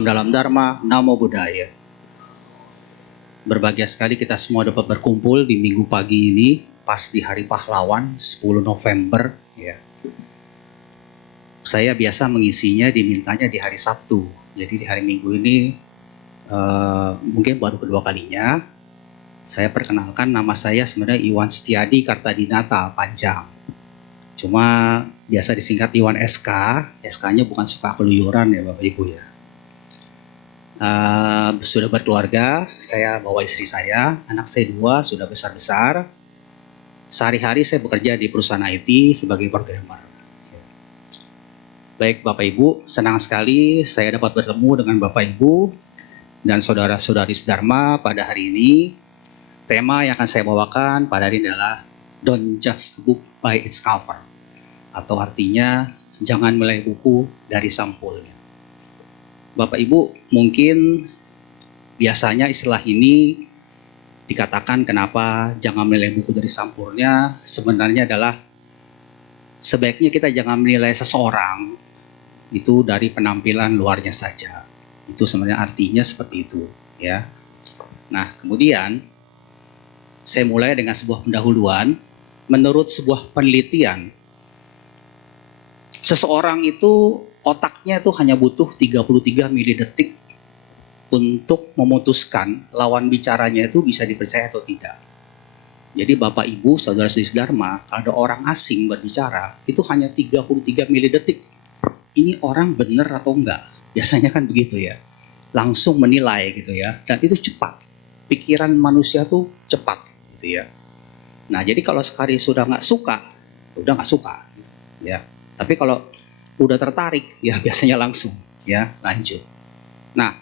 Dalam Dharma, Namo Buddhaya. Berbahagia sekali kita semua dapat berkumpul di minggu pagi ini, pas di Hari Pahlawan, 10 November. Ya. Saya biasa mengisinya dimintanya di hari Sabtu. Jadi di hari Minggu ini mungkin baru kedua kalinya. Saya perkenalkan, nama saya sebenarnya Iwan Setiadi Kartadinata, panjang. Cuma biasa disingkat Iwan SK. SK-nya bukan suka keluyuran ya Bapak Ibu ya. Sudah berkeluarga, saya bawa istri saya, anak saya 2 sudah besar-besar. Sehari-hari saya bekerja di perusahaan IT sebagai programmer. Baik Bapak Ibu, senang sekali saya dapat bertemu dengan Bapak Ibu dan saudara-saudari Dharma pada hari ini. Tema yang akan saya bawakan pada hari ini adalah Don't judge a book by its cover, atau artinya jangan menilai buku dari sampulnya. Bapak Ibu, mungkin biasanya istilah ini dikatakan kenapa jangan menilai buku dari sampulnya, sebenarnya adalah sebaiknya kita jangan menilai seseorang itu dari penampilan luarnya saja. Itu sebenarnya artinya seperti itu, ya. Nah, kemudian saya mulai dengan sebuah pendahuluan. Menurut sebuah penelitian, seseorang itu otaknya itu hanya butuh 33 milidetik untuk memutuskan lawan bicaranya itu bisa dipercaya atau tidak. Jadi Bapak Ibu, saudara-saudari Dharma, kalau ada orang asing berbicara, itu hanya 33 milidetik. Ini orang benar atau enggak? Biasanya kan begitu ya. Langsung menilai gitu ya. Dan itu cepat. Pikiran manusia tuh cepat gitu ya. Nah, jadi kalau sekali sudah nggak suka, udah nggak suka. Ya. Tapi kalau udah tertarik, ya biasanya langsung ya lanjut. Nah,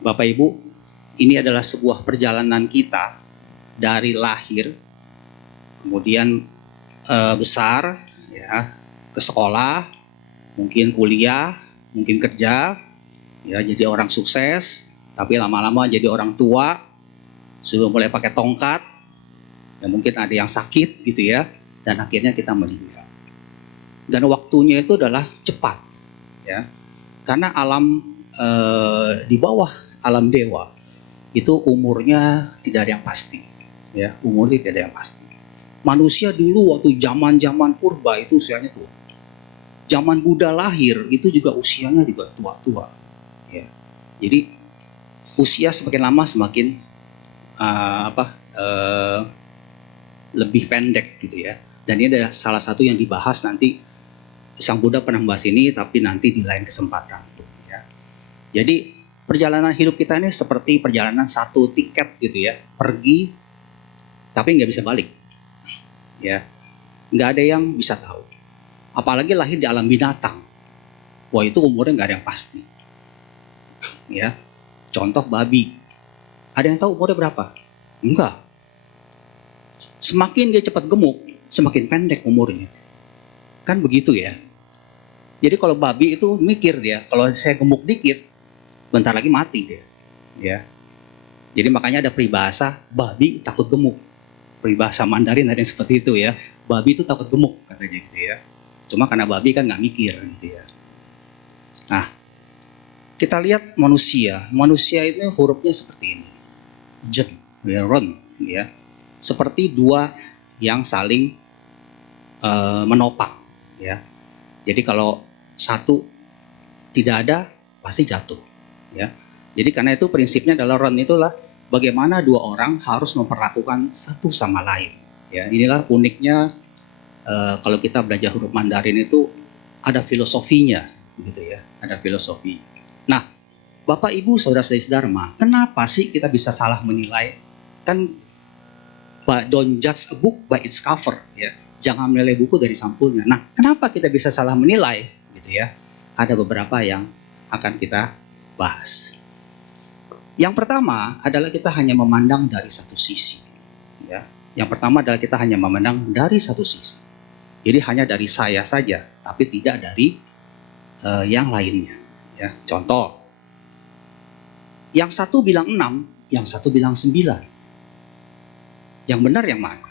Bapak Ibu, ini adalah sebuah perjalanan kita dari lahir, kemudian besar, ya, ke sekolah, mungkin kuliah, mungkin kerja, ya, jadi orang sukses, tapi lama-lama jadi orang tua, sudah mulai pakai tongkat, ya, mungkin ada yang sakit gitu ya, dan akhirnya kita meninggal. Dan waktunya itu adalah cepat, ya, karena alam di bawah alam dewa itu umurnya tidak ada yang pasti, ya, umurnya tidak ada yang pasti. Manusia dulu waktu zaman purba itu usianya tua. Zaman Buddha lahir itu juga usianya juga tua-tua, ya. Jadi usia semakin lama semakin lebih pendek gitu ya. Dan ini adalah salah satu yang dibahas nanti. Sang Buddha pernah membahas ini, tapi nanti di lain kesempatan. Ya. Jadi perjalanan hidup kita ini seperti perjalanan satu tiket gitu ya, pergi tapi nggak bisa balik. Ya, nggak ada yang bisa tahu. Apalagi lahir di alam binatang. Wah, itu umurnya nggak ada yang pasti. Ya, contoh babi. Ada yang tahu umurnya berapa? Enggak. Semakin dia cepat gemuk, semakin pendek umurnya. Kan begitu ya. Jadi kalau babi itu mikir dia, kalau saya gemuk dikit, bentar lagi mati dia. Ya. Jadi makanya ada peribahasa babi takut gemuk. Peribahasa Mandarin ada yang seperti itu ya. Babi itu takut gemuk katanya gitu ya. Cuma karena babi kan nggak mikir gitu ya. Nah, kita lihat manusia. Manusia itu hurufnya seperti ini. Jen, ya, ron, ya. Seperti dua yang saling menopang, ya. Jadi kalau satu tidak ada, pasti jatuh, ya. Jadi karena itu prinsipnya adalah ron itulah bagaimana dua orang harus memperlakukan satu sama lain. Ya, inilah uniknya kalau kita belajar huruf Mandarin itu ada filosofinya, gitu ya, ada filosofi. Nah, Bapak Ibu saudara-saudari Dharma, kenapa sih kita bisa salah menilai? Kan don't judge a book by its cover, ya. Jangan menilai buku dari sampulnya. Nah, kenapa kita bisa salah menilai, gitu ya? Ada beberapa yang akan kita bahas. Yang pertama adalah kita hanya memandang dari satu sisi, ya. Yang pertama adalah kita hanya memandang dari satu sisi. Jadi hanya dari saya saja, tapi tidak dari yang lainnya. Ya. Contoh, yang satu bilang 6, yang satu bilang 9. Yang benar yang mana?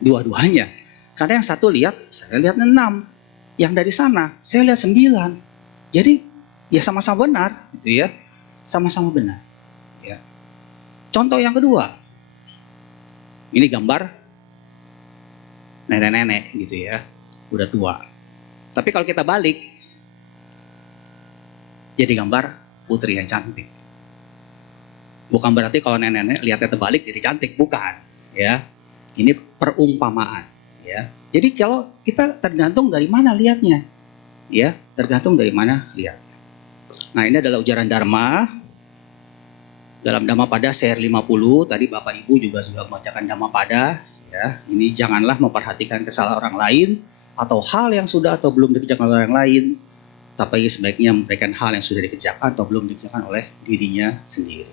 Dua-duanya. Karena yang satu lihat, saya lihat 6. Yang dari sana, saya lihat 9. Jadi Ya sama-sama benar, gitu ya. Sama-sama benar. Ya. Contoh yang kedua, ini gambar nenek-nenek gitu ya, udah tua. Tapi kalau kita balik, jadi gambar putri yang cantik. Bukan berarti kalau nenek-nenek lihatnya terbalik jadi cantik, bukan. Ya, ini perumpamaan. Ya, jadi kalau kita tergantung dari mana lihatnya, ya, tergantung dari mana lihat. Nah, ini adalah ujaran Dharma dalam Dhammapada share 50. Tadi Bapak Ibu juga membacakan Dhammapada. Ya, ini janganlah memperhatikan kesalahan orang lain atau hal yang sudah atau belum dikerjakan oleh orang lain, tapi sebaiknya memberikan hal yang sudah dikerjakan atau belum dikerjakan oleh dirinya sendiri.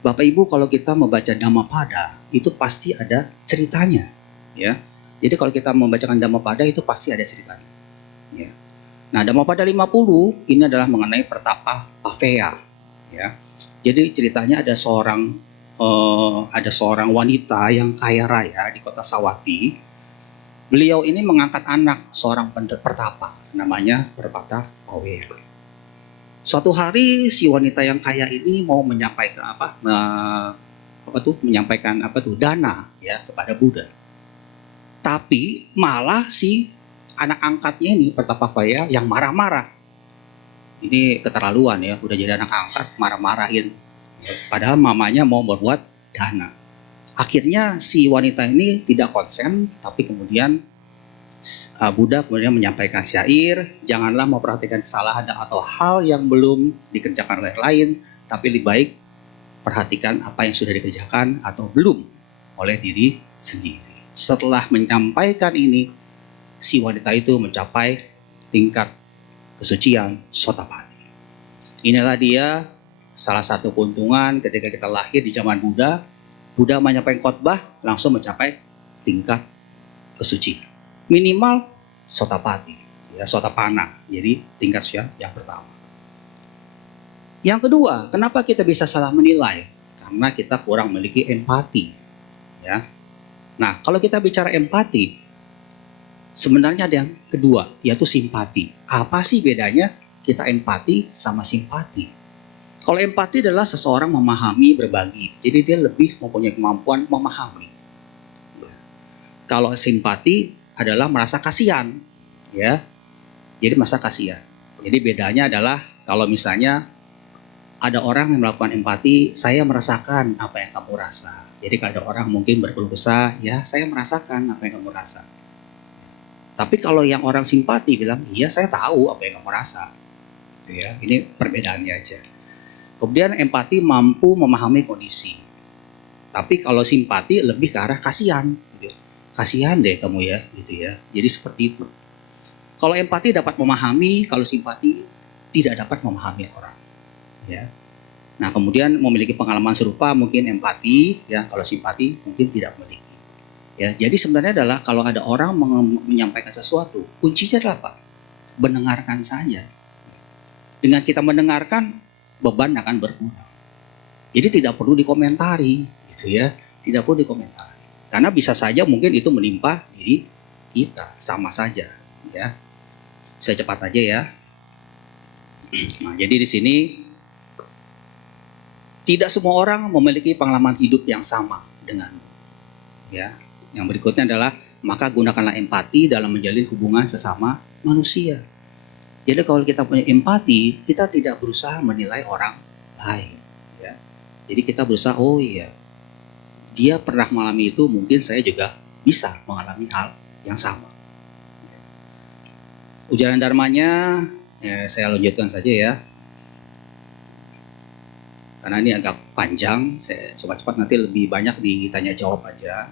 Bapak Ibu, kalau kita membaca Dhammapada itu pasti ada ceritanya, ya. Jadi kalau kita membacakan Dhammapada itu pasti ada ceritanya. Ya. Nah, Dhammapada 50 ini adalah mengenai pertapa Aveya, ya. Jadi ceritanya ada seorang wanita yang kaya raya di kota Sawati. Beliau ini mengangkat anak seorang pertapa, namanya Perpata Aveya. Suatu hari si wanita yang kaya ini mau menyampaikan menyampaikan dana ya kepada Buddha. Tapi malah si anak angkatnya ini Pertapa Aveya yang marah-marah. Ini keterlaluan ya, udah jadi anak angkat marah-marahin. Padahal mamanya mau berbuat dana. Akhirnya si wanita ini tidak konsen, tapi kemudian Buddha kemudian menyampaikan syair, janganlah memperhatikan kesalahan atau hal yang belum dikerjakan oleh lain, tapi lebih baik perhatikan apa yang sudah dikerjakan atau belum oleh diri sendiri. Setelah menyampaikan ini, si wanita itu mencapai tingkat kesucian Sotapati. Inilah dia salah satu keuntungan ketika kita lahir di zaman Buddha. Buddha menyampaikan khotbah langsung mencapai tingkat kesucian. Minimal Sotapati, ya, Sotapana. Jadi tingkat yang pertama. Yang kedua, kenapa kita bisa salah menilai? Karena kita kurang memiliki empati. Ya. Nah, kalau kita bicara empati, sebenarnya ada yang kedua, yaitu simpati. Apa sih bedanya kita empati sama simpati? Kalau empati adalah seseorang memahami, berbagi. Jadi dia lebih mempunyai kemampuan memahami. Kalau simpati adalah merasa kasihan, ya. Jadi merasa kasihan. Jadi bedanya adalah kalau misalnya ada orang yang melakukan empati, saya merasakan apa yang kamu rasa. Jadi kalau ada orang mungkin berkeluh kesah, ya saya merasakan apa yang kamu rasa. Tapi kalau yang orang simpati bilang, iya saya tahu apa yang kamu rasa. Ya, ini perbedaannya aja. Kemudian empati mampu memahami kondisi. Tapi kalau simpati lebih ke arah kasihan. Gitu. Kasihan deh kamu ya, gitu ya. Jadi seperti itu. Kalau empati dapat memahami, kalau simpati tidak dapat memahami orang. Ya. Nah, kemudian memiliki pengalaman serupa mungkin empati, ya. Kalau simpati mungkin tidak memiliki. Ya, jadi sebenarnya adalah kalau ada orang menyampaikan sesuatu, kuncinya adalah apa? Mendengarkan saja. Dengan kita mendengarkan, beban akan berkurang. Jadi tidak perlu dikomentari, gitu ya. Tidak perlu dikomentari. Karena bisa saja mungkin itu menimpa diri kita, sama saja, ya. Saya cepat aja ya. Nah, jadi di sini tidak semua orang memiliki pengalaman hidup yang sama denganmu, ya. Yang berikutnya adalah maka gunakanlah empati dalam menjalin hubungan sesama manusia. Jadi kalau kita punya empati, kita tidak berusaha menilai orang lain. Ya. Jadi kita berusaha, oh iya, dia pernah mengalami itu, mungkin saya juga bisa mengalami hal yang sama. Ujaran dharmanya, ya, saya lanjutkan saja ya. Karena ini agak panjang, saya cepat-cepat nanti lebih banyak ditanya jawab aja.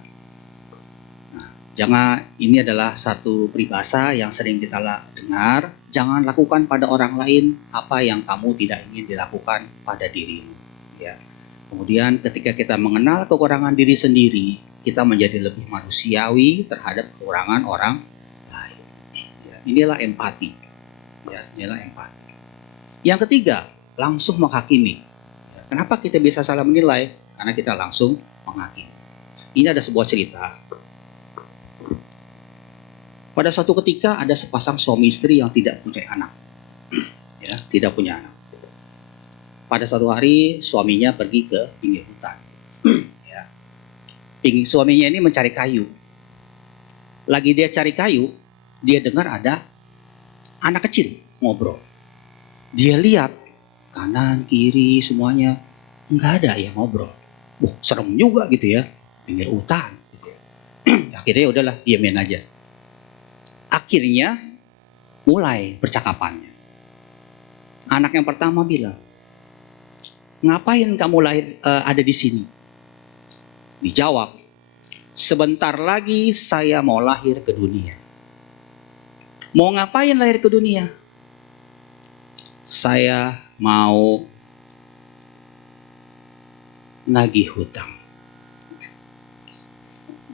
Jangan, ini adalah satu peribahasa yang sering kita dengar. Jangan lakukan pada orang lain apa yang kamu tidak ingin dilakukan pada dirimu. Ya. Kemudian ketika kita mengenal kekurangan diri sendiri, kita menjadi lebih manusiawi terhadap kekurangan orang lain. Ya. Inilah empati. Ya, inilah empati. Yang ketiga, langsung menghakimi. Ya. Kenapa kita bisa salah menilai? Karena kita langsung menghakimi. Ini ada sebuah cerita. Pada suatu ketika ada sepasang suami istri yang tidak punya anak. Ya, tidak punya anak. Pada suatu hari suaminya pergi ke pinggir hutan. Ya. Suaminya ini mencari kayu. Lagi dia cari kayu, dia dengar ada anak kecil ngobrol. Dia lihat kanan kiri semuanya nggak ada yang ngobrol. Wah, serem juga gitu ya, pinggir hutan. Gitu ya. Akhirnya udahlah, diamin aja. Akhirnya mulai percakapannya. Anak yang pertama bilang, ngapain kamu ada di sini? Dijawab, sebentar lagi saya mau lahir ke dunia. Mau ngapain lahir ke dunia? Saya mau nagih hutang.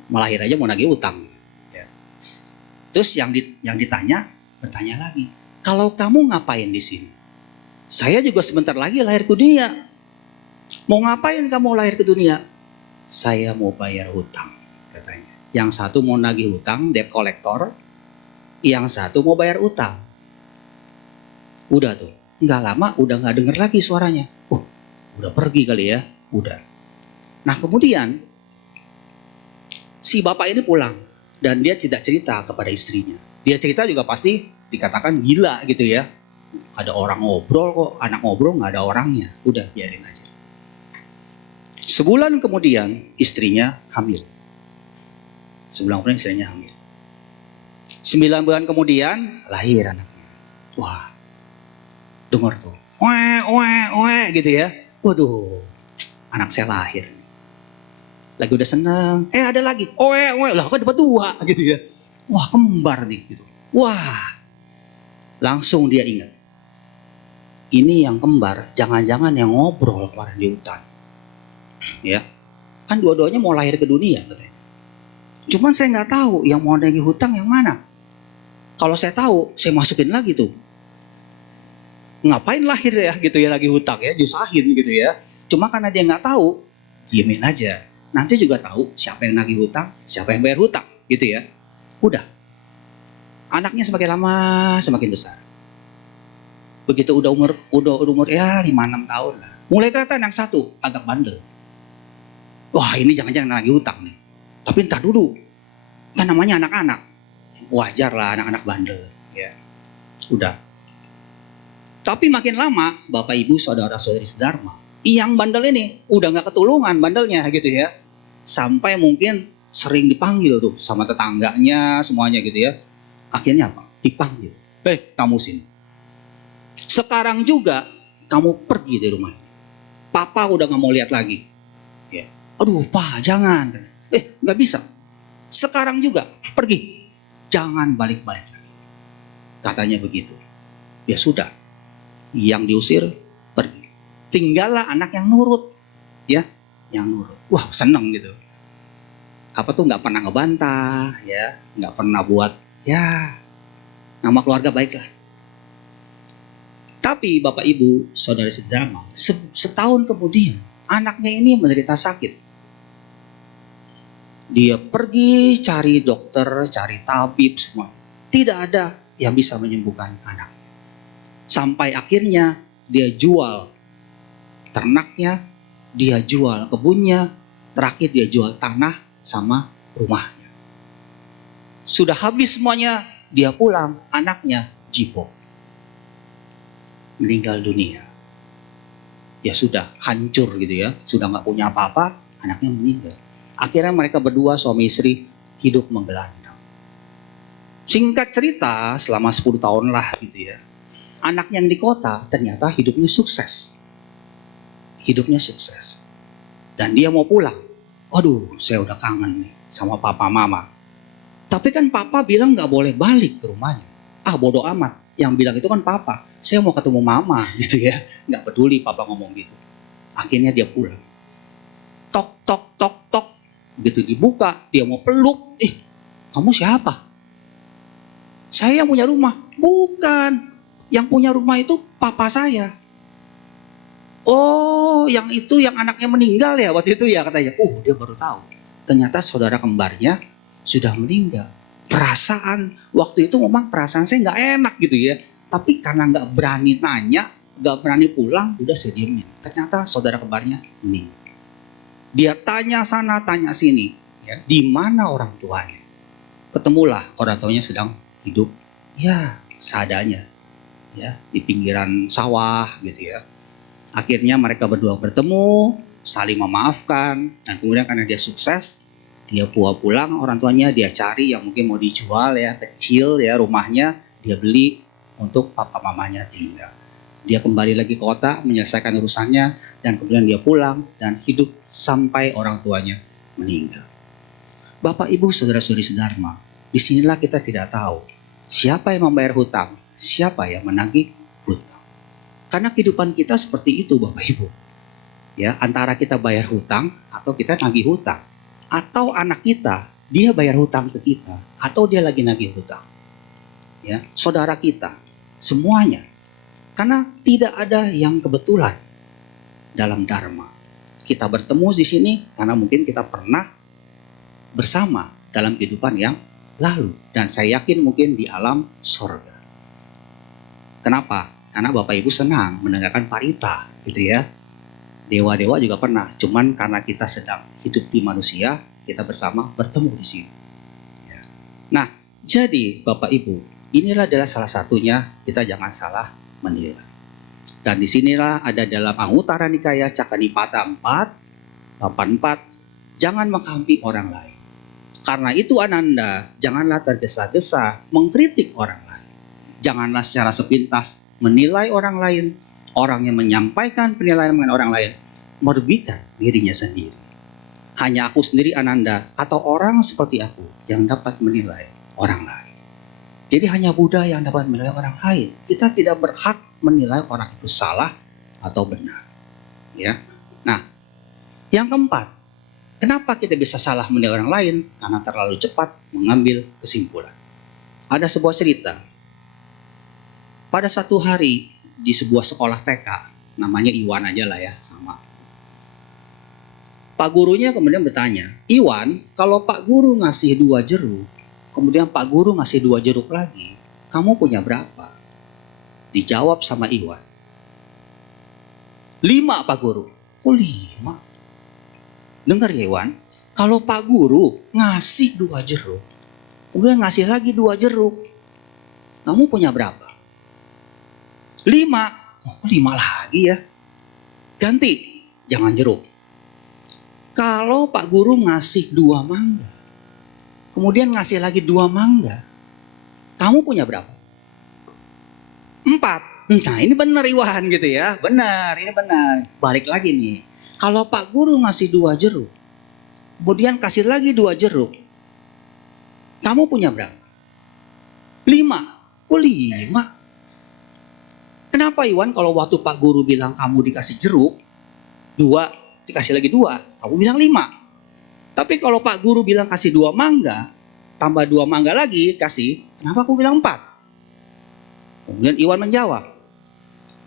Melahir aja mau nagih hutang. Ya. Terus yang ditanya, bertanya lagi, kalau kamu ngapain di sini? Saya juga sebentar lagi lahir ke dunia. Mau ngapain kamu lahir ke dunia? Saya mau bayar hutang, katanya. Yang satu mau nagih hutang, debt collector. Yang satu mau bayar hutang. Udah tuh, nggak lama udah nggak denger lagi suaranya. Udah pergi kali ya, udah. Nah kemudian si bapak ini pulang dan dia tidak cerita kepada istrinya. Dia cerita juga pasti dikatakan gila gitu ya. Ada orang ngobrol kok, anak ngobrol nggak ada orangnya. Udah biarin aja. Sebulan kemudian istrinya hamil. 9 bulan kemudian lahir anaknya. Wah, dengar tuh, wah gitu ya. Waduh, anak saya lahir. Lagi udah senang, ada lagi, lah kok dapat 2 gitu ya. Wah, kembar nih gitu. Wah, langsung dia ingat. Ini yang kembar, jangan-jangan yang ngobrol kemarin di hutan. Ya, kan dua-duanya mau lahir ke dunia katanya. Cuman saya nggak tahu yang mau nagih hutang yang mana. Kalau saya tahu, saya masukin lagi tuh. Ngapain lahir ya gitu ya lagi hutang ya, diusahin gitu ya. Cuma karena dia nggak tahu, diemin aja. Nanti juga tahu siapa yang nagih hutang, siapa yang bayar hutang gitu ya. Udah. Anaknya semakin lama semakin besar. Begitu udah umur ya 5-6 tahun lah. Mulai kelihatan yang satu agak bandel. Wah, ini jangan-jangan nagih hutang nih. Tapi entar dulu. Kan namanya anak-anak. Wajar lah anak-anak bandel ya. Udah. Tapi makin lama Bapak Ibu saudara-saudari sedharma, yang bandel ini udah gak ketulungan bandelnya gitu ya. Sampai mungkin sering dipanggil tuh sama tetangganya semuanya gitu ya. Akhirnya apa? Dipanggil. Kamu sini. Sekarang juga kamu pergi dari rumah. Papa udah gak mau lihat lagi. Ya. Aduh Pak, jangan. Gak bisa. Sekarang juga pergi. Jangan balik-balik lagi. Katanya begitu. Ya sudah. Yang diusir pergi. Tinggallah anak yang nurut. Ya, yang nurut. Wah, seneng gitu. Apa tuh nggak pernah ngebantah, ya, nggak pernah buat, ya, nama keluarga baiklah. Tapi Bapak Ibu, saudara sedharma, setahun kemudian anaknya ini menderita sakit. Dia pergi cari dokter, cari tabib semua. Tidak ada yang bisa menyembuhkan anak. Sampai akhirnya dia jual ternaknya, dia jual kebunnya, terakhir dia jual tanah sama rumahnya. Sudah habis semuanya, dia pulang, anaknya jipo. Meninggal dunia. Ya sudah, hancur gitu ya. Sudah gak punya apa-apa, anaknya meninggal. Akhirnya mereka berdua suami istri hidup menggelandang. Singkat cerita, selama 10 tahun lah gitu ya. Anak yang di kota ternyata hidupnya sukses. Hidupnya sukses. Dan dia mau pulang. Waduh, saya udah kangen nih sama papa mama. Tapi kan papa bilang gak boleh balik ke rumahnya. Bodoh amat. Yang bilang itu kan papa. Saya mau ketemu mama gitu ya. Gak peduli papa ngomong gitu. Akhirnya dia pulang. Tok, tok, tok, tok. Begitu dibuka, dia mau peluk. Kamu siapa? Saya yang punya rumah. Bukan. Yang punya rumah itu papa saya. Oh, yang itu yang anaknya meninggal ya waktu itu ya katanya. Dia baru tahu. Ternyata saudara kembarnya sudah meninggal. Perasaan waktu itu memang perasaan saya nggak enak gitu ya. Tapi karena nggak berani nanya, nggak berani pulang, udah sedihnya. Ternyata saudara kembarnya meninggal. Dia tanya sana, tanya sini, ya, di mana orang tuanya? Ketemulah orang tuanya sedang hidup, ya seadanya, ya di pinggiran sawah gitu ya. Akhirnya mereka berdua bertemu, saling memaafkan, dan kemudian karena dia sukses, dia pulang orang tuanya, dia cari yang mungkin mau dijual ya, kecil ya rumahnya, dia beli untuk papa mamanya tinggal. Dia kembali lagi ke kota, menyelesaikan urusannya, dan kemudian dia pulang dan hidup sampai orang tuanya meninggal. Bapak, Ibu, saudara-saudari sedharma, disinilah kita tidak tahu siapa yang membayar hutang, siapa yang menagih hutang. Karena kehidupan kita seperti itu, Bapak Ibu. Ya, antara kita bayar hutang atau kita nagih hutang, atau anak kita dia bayar hutang ke kita, atau dia lagi nagih hutang. Ya, saudara kita, semuanya. Karena tidak ada yang kebetulan dalam dharma. Kita bertemu di sini karena mungkin kita pernah bersama dalam kehidupan yang lalu, dan saya yakin mungkin di alam sorga. Kenapa? Karena Bapak Ibu senang mendengarkan parita, gitu ya. Dewa-dewa juga pernah, cuman karena kita sedang hidup di manusia, kita bersama bertemu di sini. Nah, jadi Bapak Ibu, inilah adalah salah satunya, kita jangan salah menilai. Dan disinilah ada dalam Anguttara Nikaya Cakkanipata 4, 84, jangan menghampi orang lain. Karena itu Ananda, janganlah tergesa-gesa mengkritik orang lain. Janganlah secara sepintas menilai orang lain. Orang yang menyampaikan penilaian mengenai orang lain merugikan dirinya sendiri. Hanya aku sendiri Ananda atau orang seperti aku yang dapat menilai orang lain. Jadi hanya Buddha yang dapat menilai orang lain. Kita tidak berhak menilai orang itu salah atau benar. Ya. Nah, yang keempat, kenapa kita bisa salah menilai orang lain? Karena terlalu cepat mengambil kesimpulan. Ada sebuah cerita. Pada satu hari di sebuah sekolah TK, namanya Iwan aja lah ya, sama. Pak gurunya kemudian bertanya, Iwan, kalau Pak Guru ngasih 2 jeruk, kemudian Pak Guru ngasih 2 jeruk lagi, kamu punya berapa? Dijawab sama Iwan, 5 Pak Guru. Oh 5? Dengar ya Iwan, kalau Pak Guru ngasih 2 jeruk, kemudian ngasih lagi 2 jeruk, kamu punya berapa? 5. Oh 5 lagi ya? Ganti, jangan jeruk. Kalau Pak Guru ngasih 2 mangga, kemudian ngasih lagi 2 mangga, kamu punya berapa? 4. Nah ini benar Iwan gitu ya. Benar, ini benar. Balik lagi nih. Kalau Pak Guru ngasih 2 jeruk, kemudian kasih lagi 2 jeruk, kamu punya berapa? 5. Kok 5? Kenapa Iwan kalau waktu Pak Guru bilang kamu dikasih jeruk 2, dikasih lagi 2, kamu bilang 5. Tapi kalau Pak Guru bilang kasih 2 mangga, tambah 2 mangga lagi kasih, kenapa aku bilang 4? Kemudian Iwan menjawab,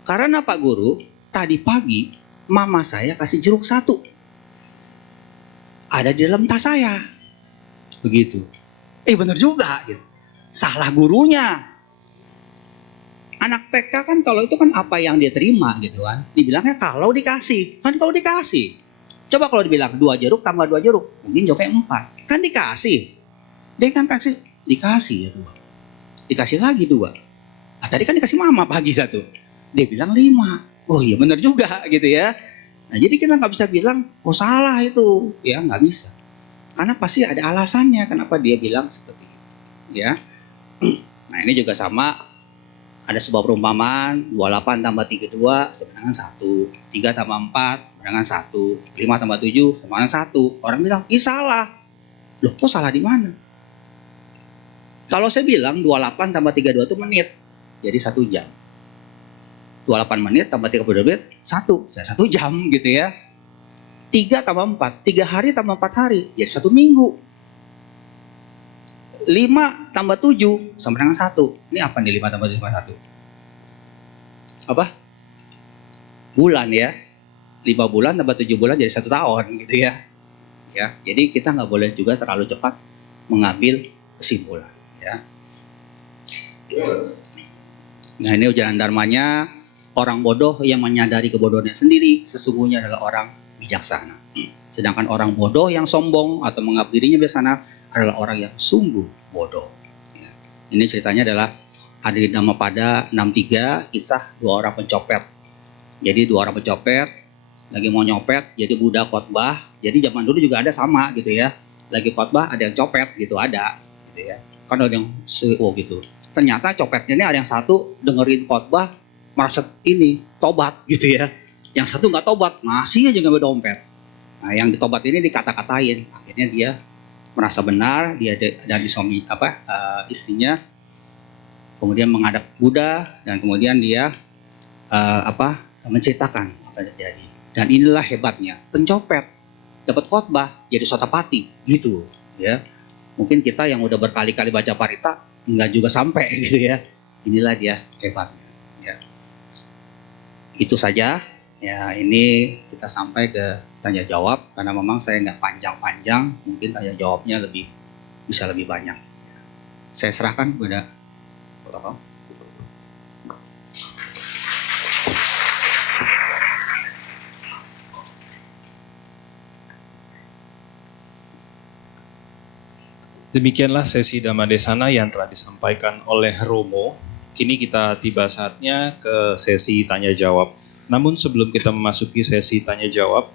karena Pak Guru, tadi pagi mama saya kasih jeruk 1. Ada di dalam tas saya. Begitu. Benar juga. Gitu. Salah gurunya. Anak TK kan kalau itu kan apa yang dia terima gitu kan. Dibilangnya kalau dikasih. Kan kalau dikasih. Coba kalau dibilang 2 jeruk tambah 2 jeruk. Mungkin jawabnya 4. Kan dikasih. Dia kan dikasih ya 2. Dikasih lagi 2. Tadi kan dikasih mama pagi 1. Dia bilang 5. Oh iya benar juga gitu ya. Nah jadi kita nggak bisa bilang, oh salah itu. Ya nggak bisa. Karena pasti ada alasannya kenapa dia bilang seperti itu. Ya. Nah ini juga sama. Ada sebuah perumpamaan, 28 tambah 32 sama dengan 1. 3 tambah 4 sama dengan 1. 5 tambah 7 sama dengan 1. Orang bilang, ih salah. Loh kok salah di mana? Kalau saya bilang 28 tambah 32 itu menit. Jadi 1 jam. 28 menit tambah 32 menit, 1. Saya 1 jam gitu ya. 3 tambah 4. 3 hari tambah 4 hari. Jadi 1 minggu. 5 tambah 7 sama dengan 1. Ini apa nih 5 tambah 7 sama 1? Apa? Bulan ya. 5 bulan tambah 7 bulan jadi 1 tahun gitu ya. Ya, jadi kita nggak boleh juga terlalu cepat mengambil kesimpulan ya. Nah, ini ujaran dharmanya, orang bodoh yang menyadari kebodohannya sendiri sesungguhnya adalah orang bijaksana. Sedangkan orang bodoh yang sombong atau menganggap dirinya bijaksana adalah orang yang sungguh bodoh. Ya. Ini ceritanya adalah Hadirin Dhammapada 63, kisah dua orang pencopet. Jadi dua orang pencopet lagi mau nyopet, jadi budak khotbah. Jadi zaman dulu juga ada sama gitu ya. Lagi khotbah ada yang copet gitu, ada gitu ya. Kan ada yang gitu. Ternyata copetnya ini ada yang satu dengerin khotbah merasa ini tobat gitu ya. Yang satu nggak tobat, masih aja ngambil dompet. Nah, yang ditobat ini dikata-katain. Akhirnya dia merasa benar, dia dan suami istrinya kemudian menghadap Buddha dan kemudian dia menceritakan apa yang terjadi. Dan inilah hebatnya, pencopet dapat khotbah jadi sotapati gitu ya. Mungkin kita yang udah berkali-kali baca parita enggak juga sampai gitu ya. Inilah dia hebatnya ya. Itu saja ya, ini kita sampai ke tanya jawab karena memang saya nggak panjang-panjang, mungkin tanya jawabnya bisa lebih banyak. Saya serahkan kepada protokol. Demikianlah sesi Dhammadesana yang telah disampaikan oleh Romo. Kini kita tiba saatnya ke sesi tanya jawab. Namun sebelum kita memasuki sesi tanya jawab,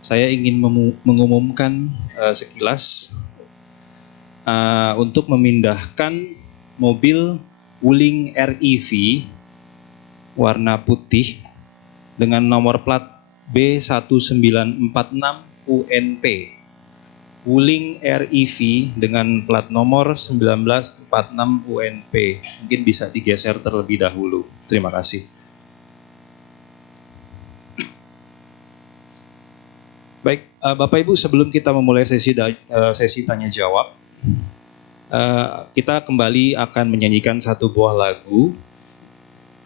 saya ingin mengumumkan sekilas untuk memindahkan mobil Wuling REV warna putih dengan nomor plat B1946 UNP. Wuling REV dengan plat nomor 1946 UNP. Mungkin bisa digeser terlebih dahulu. Terima kasih. Baik, Bapak Ibu, sebelum kita memulai sesi tanya jawab, kita kembali akan menyanyikan satu buah lagu.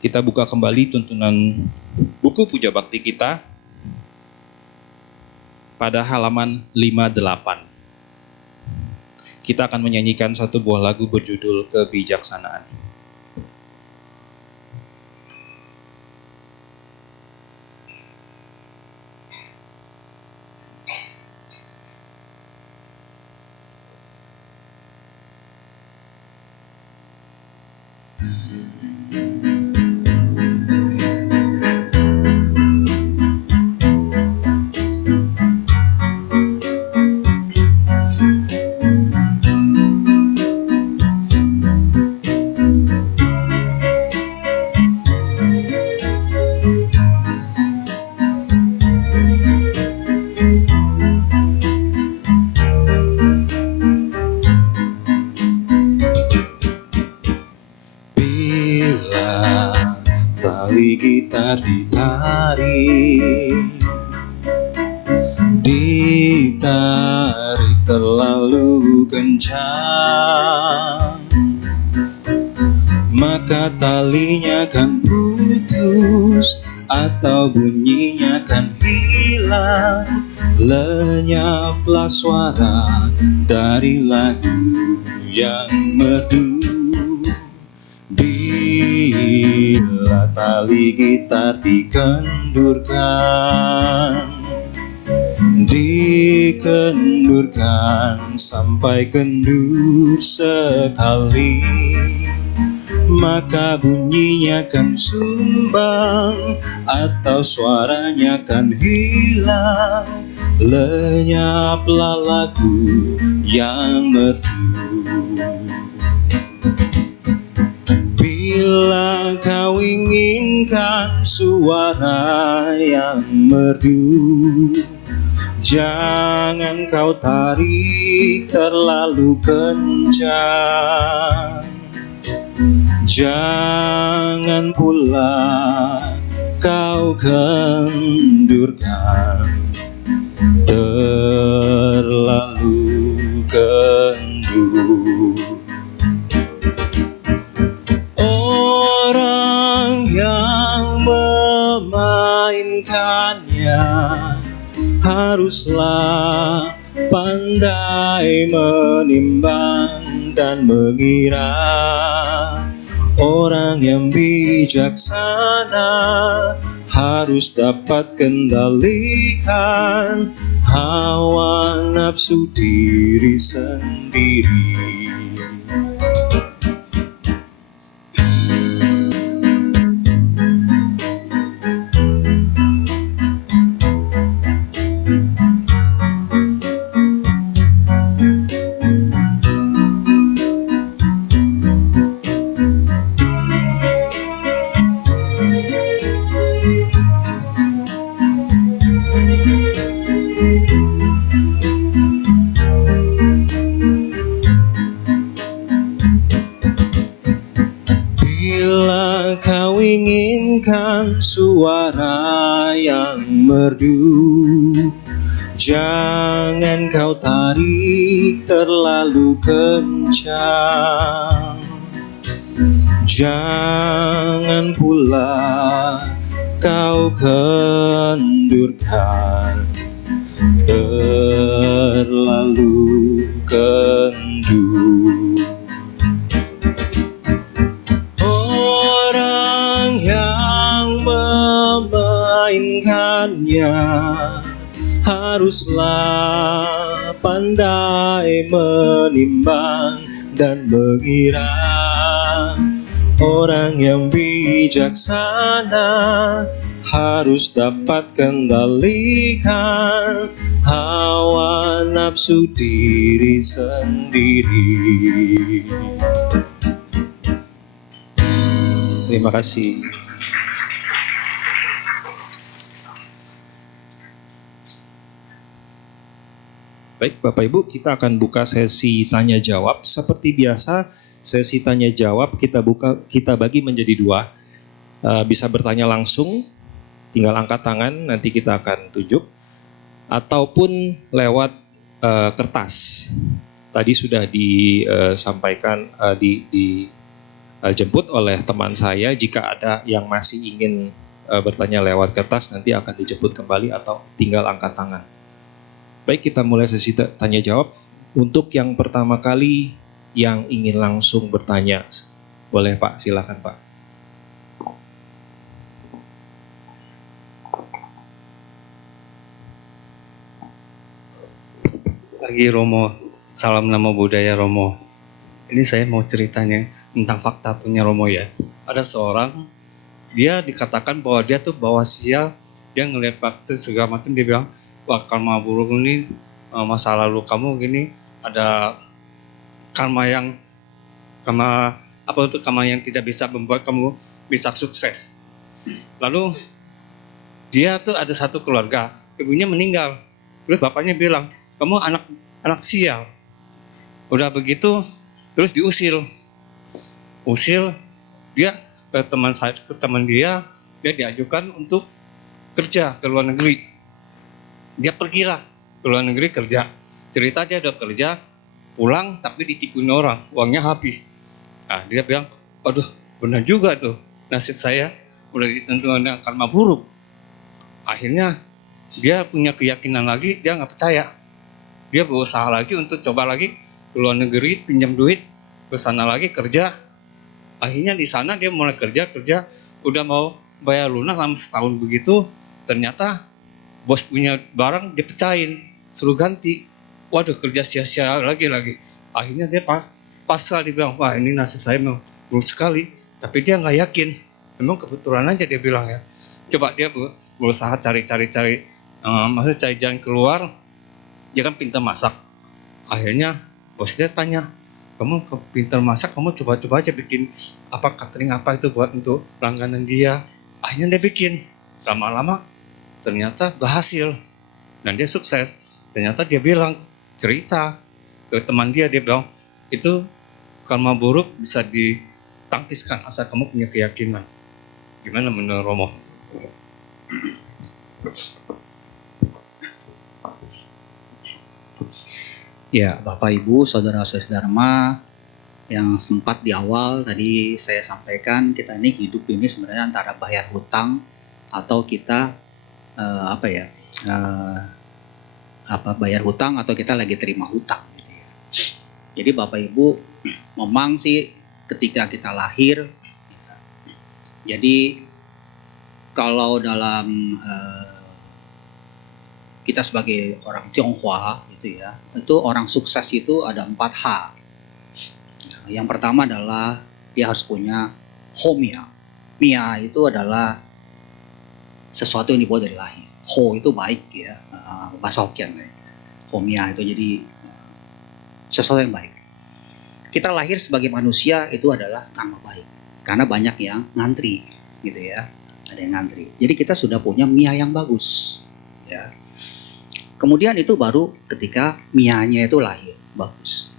Kita buka kembali tuntunan buku Puja Bakti kita pada halaman 58. Kita akan menyanyikan satu buah lagu berjudul Kebijaksanaan. Gitar ditarik terlalu kencang, maka talinya kan putus atau bunyinya kan hilang. Lenyaplah suara dari lagu yang merdu. Bila tali gitar dikendurkan sampai kendur sekali, maka bunyinya kan sumbang atau suaranya kan hilang. Lenyaplah lagu yang merdu. Bila kau inginkan suara yang merdu, jangan kau tarik terlalu kencang. Jangan pula kau kendurkan terlalu kendur. Orang yang memainkannya haruslah pandai menimbang dan mengira. Orang yang bijaksana harus dapat kendalikan hawa nafsu diri sendiri. Bila kau inginkan suara yang merdu, jangan kau tarik terlalu kencang. Jangan pula kau kendurkan terlalu kendur. Orang yang memainkannya haruslah pandai menimbang dan mengira. Orang yang bijaksana harus dapat kendalikan hawa nafsu diri sendiri. Terima kasih. Baik, Bapak Ibu, kita akan buka sesi tanya jawab. Seperti biasa, sesi tanya jawab kita bagi menjadi dua. Bisa bertanya langsung, tinggal angkat tangan, nanti kita akan tunjuk, ataupun lewat kertas. Tadi sudah disampaikan, dijemput oleh teman saya. Jika ada yang masih ingin bertanya lewat kertas, nanti akan dijemput kembali atau tinggal angkat tangan. Baik, kita mulai sesi tanya jawab. Untuk yang pertama kali yang ingin langsung bertanya, boleh Pak, silakan Pak. Pagi Romo, salam nama budaya Romo. Ini saya mau ceritanya tentang fakta punya Romo ya. Ada seorang, dia dikatakan bahwa dia tuh bawa sial, dia ngelihat waktu segala macam, dia bilang, wah karma buruk ini, masa lalu kamu gini, ada karma yang tidak bisa membuat kamu bisa sukses. Lalu dia tuh ada satu keluarga, ibunya meninggal, terus bapaknya bilang, kamu anak sial. Udah begitu, terus diusir. Dia ke teman dia diajukan untuk kerja ke luar negeri. Dia pergilah ke luar negeri kerja. Cerita dia udah kerja, pulang tapi ditipuin orang, uangnya habis. Nah, dia bilang, aduh benar juga tuh, nasib saya udah ditentukan dengan karma buruk. Akhirnya dia punya keyakinan lagi, dia nggak percaya. Dia berusaha lagi untuk coba lagi ke luar negeri, pinjam duit, ke sana lagi kerja. Akhirnya di sana dia mulai kerja, udah mau bayar lunas selama setahun begitu, ternyata bos punya barang dipecahin, suruh ganti. Waduh, kerja sia-sia lagi. Akhirnya dia pasrah, dia bilang, wah ini nasib saya memang buruk sekali. Tapi dia nggak yakin, memang kebetulan aja dia bilang ya. Coba dia berusaha cari, maksudnya cari jalan keluar. Dia kan pintar masak. Akhirnya bos dia tanya, kamu pintar masak, kamu coba aja bikin catering apa itu buat untuk langganan dia. Akhirnya dia bikin, lama-lama ternyata berhasil dan dia sukses. Ternyata dia bilang, cerita ke teman dia bilang, itu karma buruk bisa ditangkiskan asal kamu punya keyakinan. Gimana menurut Romo? Ya, Bapak Ibu, saudara-saudara yang sempat di awal tadi saya sampaikan, kita ini hidup ini sebenarnya antara bayar hutang atau kita bayar hutang atau kita lagi terima hutang. Gitu ya. Jadi Bapak Ibu, memang sih ketika kita lahir Jadi kalau dalam kita sebagai orang Tionghoa gitu ya, itu orang sukses itu ada 4 H. Yang pertama adalah dia harus punya Homia. Mia itu adalah sesuatu yang dibawa dari lahir. Ho itu baik ya, bahasa Hokkien ya. Homia itu jadi sesuatu yang baik. Kita lahir sebagai manusia itu adalah karma baik. Karena banyak yang ngantri gitu ya. Ada yang ngantri. Jadi kita sudah punya Mia yang bagus ya. Kemudian itu baru ketika Mianya itu lahir bagus.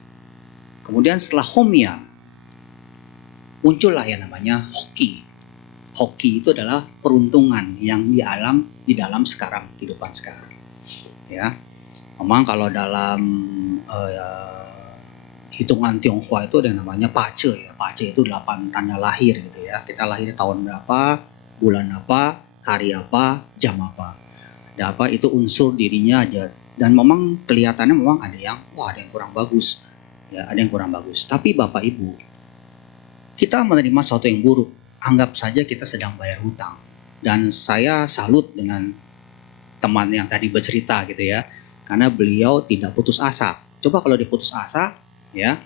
Kemudian setelah Homia muncullah yang namanya Hoki. Hoki itu adalah peruntungan yang di dalam sekarang, kehidupan sekarang. Ya, memang kalau dalam hitungan Tionghoa itu ada yang namanya Pace ya. Pace itu 8 tanda lahir gitu ya. Kita lahir tahun berapa, bulan apa, hari apa, jam apa. Dan apa itu unsur dirinya aja. Dan memang kelihatannya memang ada yang kurang bagus. Ya, ada yang kurang bagus. Tapi Bapak Ibu, kita menerima sesuatu yang buruk. Anggap saja kita sedang bayar hutang. Dan saya salut dengan teman yang tadi bercerita gitu ya. Karena beliau tidak putus asa. Coba kalau dia putus asa, ya,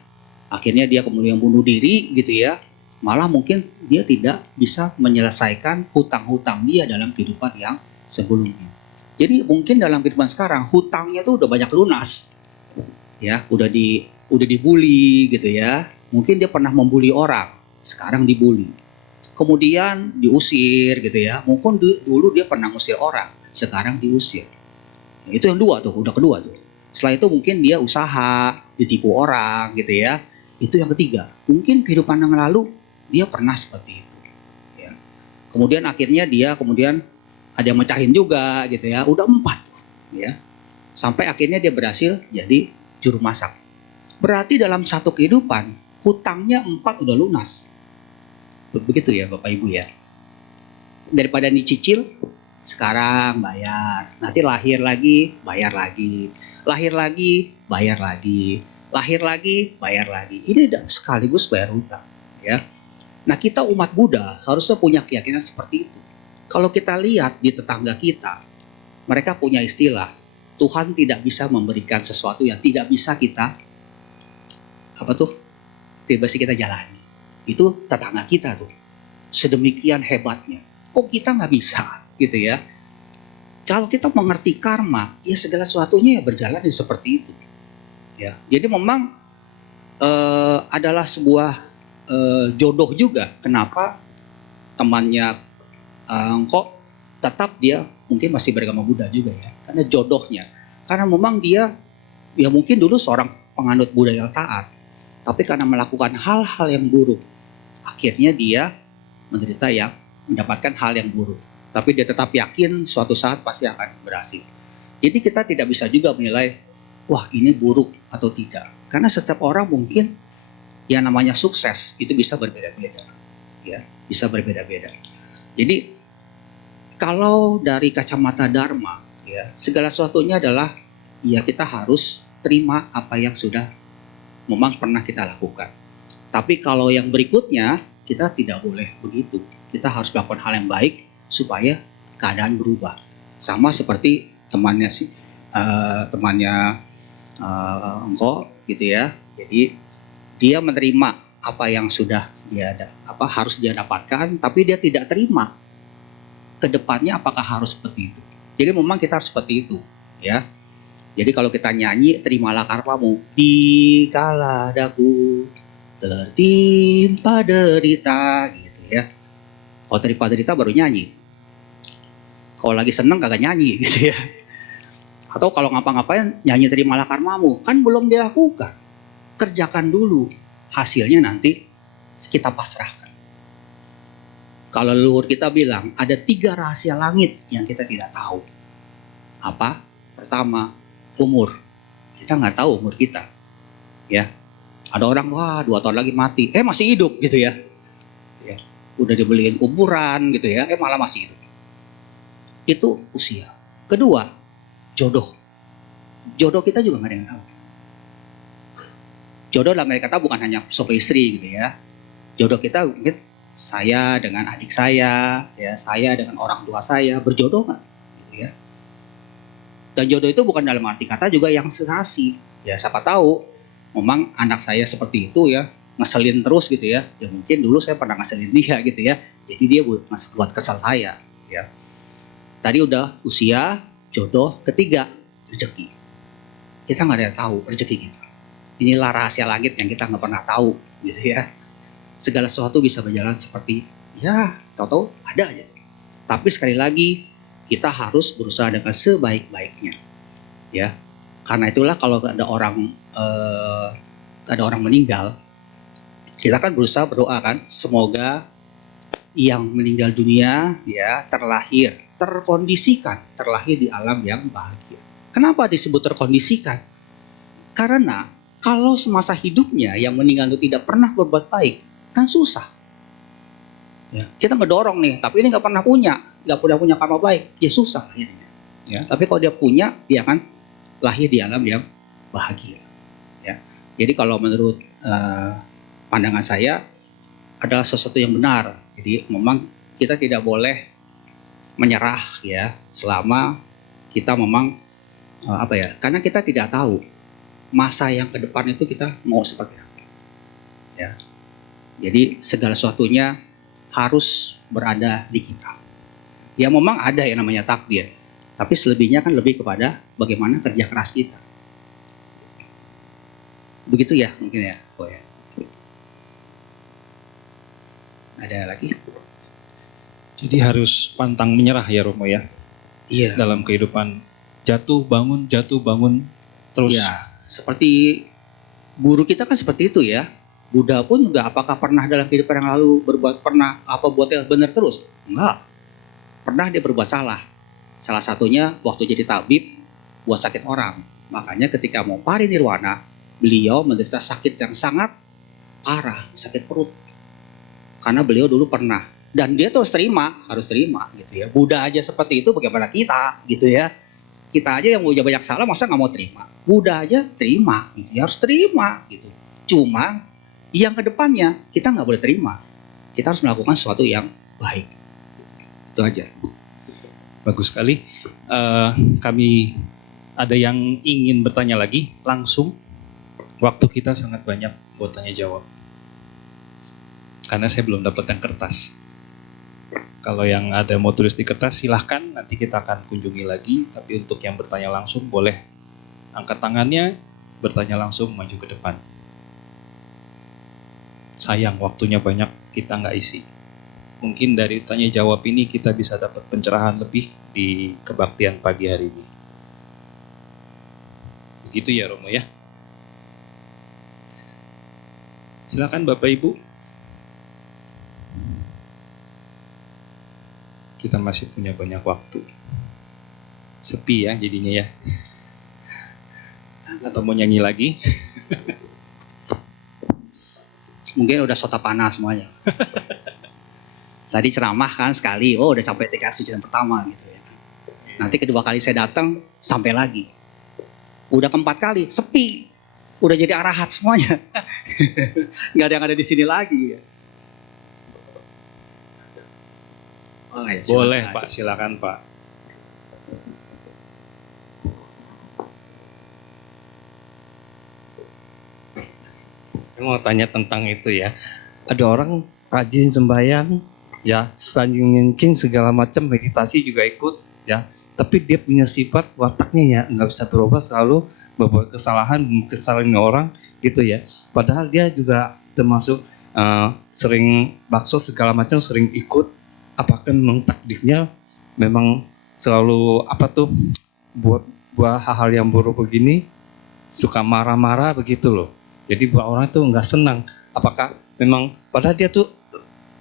akhirnya dia kemudian bunuh diri gitu ya. Malah mungkin dia tidak bisa menyelesaikan hutang-hutang dia dalam kehidupan yang sebelumnya. Jadi mungkin dalam kehidupan sekarang hutangnya tuh udah banyak lunas. Ya, udah dibully gitu ya. Mungkin dia pernah membuli orang, sekarang dibully. Kemudian diusir gitu ya. Mungkin dulu dia pernah ngusir orang, sekarang diusir. Itu yang dua tuh, udah kedua tuh. Setelah itu mungkin dia usaha, ditipu orang gitu ya. Itu yang ketiga. Mungkin kehidupan yang lalu dia pernah seperti itu. Ya. Kemudian akhirnya dia ada yang mecahin juga gitu ya. Udah 4 ya. Sampai akhirnya dia berhasil jadi juru masak. Berarti dalam satu kehidupan hutangnya 4 udah lunas. Begitu ya Bapak Ibu ya. Daripada dicicil, sekarang bayar. Nanti lahir lagi, bayar lagi. Lahir lagi, bayar lagi. Lahir lagi, bayar lagi. Ini sekaligus bayar hutang ya. Nah, kita umat Buddha harusnya punya keyakinan seperti itu. Kalau kita lihat di tetangga kita, mereka punya istilah, Tuhan tidak bisa memberikan sesuatu yang tidak bisa kita tidak bisa kita jalani. Itu tetangga kita tuh. Sedemikian hebatnya. Kok kita nggak bisa gitu ya? Kalau kita mengerti karma, ya segala sesuatunya ya berjalan seperti itu. Ya, jadi memang adalah sebuah jodoh juga. Kenapa temannya kok tetap dia mungkin masih beragama Buddha juga ya? Karena jodohnya. Karena memang dia ya mungkin dulu seorang penganut Buddha yang taat, tapi karena melakukan hal-hal yang buruk, akhirnya dia mendapatkan hal yang buruk. Tapi dia tetap yakin suatu saat pasti akan berhasil. Jadi kita tidak bisa juga menilai, wah ini buruk atau tidak. Karena setiap orang mungkin yang namanya sukses itu bisa berbeda-beda. Ya, bisa berbeda-beda. Jadi kalau dari kacamata Dharma, ya, segala sesuatunya adalah ya kita harus terima apa yang sudah memang pernah kita lakukan. Tapi kalau yang berikutnya kita tidak boleh begitu. Kita harus melakukan hal yang baik supaya keadaan berubah. Sama seperti temannya engkau gitu ya. Jadi dia menerima apa yang sudah harus dia dapatkan, tapi dia tidak terima kedepannya apakah harus seperti itu. Jadi memang kita harus seperti itu ya. Jadi kalau kita nyanyi, terimalah karmamu di kala daku tertimpa derita gitu ya. Kalau tertimpa derita baru nyanyi. Kalau lagi seneng kagak nyanyi gitu ya. Atau kalau ngapa-ngapain nyanyi terimalah karmamu, kan belum dilakukan. Kerjakan dulu, hasilnya nanti kita pasrahkan. Kalau leluhur kita bilang ada 3 rahasia langit yang kita tidak tahu. Apa? Pertama, umur. Kita nggak tahu umur kita. Ya. Ada orang, 2 tahun lagi mati. Masih hidup gitu ya. Udah dibeliin kuburan gitu ya. Malah masih hidup. Itu usia. Kedua, jodoh. Jodoh kita juga nggak ada yang tahu. Jodoh dalam kata bukan hanya suami istri gitu ya. Jodoh kita mungkin saya dengan adik saya, ya saya dengan orang tua saya berjodoh nggak? Gitu ya. Dan jodoh itu bukan dalam arti kata juga yang serasi. Ya siapa tahu, memang anak saya seperti itu ya, ngeselin terus gitu ya. Ya mungkin dulu saya pernah ngeselin dia gitu ya. Jadi dia buat kesal saya. Ya. Tadi udah usia, jodoh, ketiga rezeki. Kita nggak ada yang tahu rezeki kita. Inilah rahasia langit yang kita nggak pernah tahu, gitu ya. Segala sesuatu bisa berjalan seperti ya, tahu-tahu ada aja. Tapi sekali lagi kita harus berusaha dengan sebaik-baiknya, ya. Karena itulah kalau ada orang meninggal, kita kan berusaha berdoa kan, semoga yang meninggal dunia ya terlahir di alam yang bahagia. Kenapa disebut terkondisikan? Karena kalau semasa hidupnya yang meninggal itu tidak pernah berbuat baik, kan susah. Ya, kita ngedorong nih, tapi ini nggak pernah punya karma baik, ya susah akhirnya. Ya, tapi kalau dia punya, dia akan lahir di alam yang bahagia. Ya, jadi kalau menurut pandangan saya adalah sesuatu yang benar. Jadi memang kita tidak boleh menyerah ya, selama kita memang karena kita tidak tahu masa yang ke depan itu kita mau seperti apa. Ya. Jadi segala sesuatunya harus berada di kita. Ya memang ada yang namanya takdir, tapi selebihnya kan lebih kepada bagaimana kerja keras kita. Begitu ya mungkin ya. Oh ya. Ada lagi? Jadi harus pantang menyerah ya Romo ya. Iya. Dalam kehidupan jatuh bangun terus. Ya, seperti guru kita kan seperti itu ya. Buddha pun juga apakah pernah dalam kehidupan yang lalu buat yang benar terus? Enggak. Pernah dia berbuat salah. Salah satunya waktu jadi tabib buat sakit orang. Makanya ketika mau parinirwana, beliau menderita sakit yang sangat parah, sakit perut. Karena beliau dulu pernah, dan dia harus terima gitu ya. Buddha aja seperti itu, bagaimana kita gitu ya. Kita aja yang udah banyak salah masa nggak mau terima. Buddha aja terima gitu ya, harus terima gitu. Cuma yang kedepannya kita nggak boleh terima. Kita harus melakukan sesuatu yang baik. Itu aja. Bagus sekali. Kami ada yang ingin bertanya lagi langsung. Waktu kita sangat banyak buat tanya jawab. Karena saya belum dapat yang kertas. Kalau yang ada mau tulis di kertas silahkan, nanti kita akan kunjungi lagi. Tapi untuk yang bertanya langsung boleh angkat tangannya, bertanya langsung maju ke depan. Sayang waktunya banyak, kita nggak isi. Mungkin dari tanya jawab ini kita bisa dapat pencerahan lebih di kebaktian pagi hari ini. Begitu ya Romo ya. Silakan Bapak Ibu. Kita masih punya banyak waktu. Sepi ya jadinya ya. Atau mau nyanyi lagi? Mungkin udah sota panas semuanya. Tadi ceramah kan sekali, udah sampai TK sujudan pertama gitu ya. Nanti kedua kali saya datang sampai lagi. Udah keempat kali sepi. Udah jadi arahat semuanya. Nggak ada yang ada di sini lagi. Oh, ya, boleh Pak, silakan Pak. Saya mau tanya tentang itu ya. Ada orang rajin sembahyang, ya, rajin ngencing segala macam, meditasi juga ikut, ya. Tapi dia punya sifat wataknya ya nggak bisa berubah, selalu berbuat kesalahan orang gitu ya. Padahal dia juga termasuk sering bakso segala macam, sering ikut. Apakah memang takdirnya memang selalu buat hal-hal yang buruk begini, suka marah-marah begitu loh. Jadi buat orang itu nggak senang. Apakah memang padahal dia tuh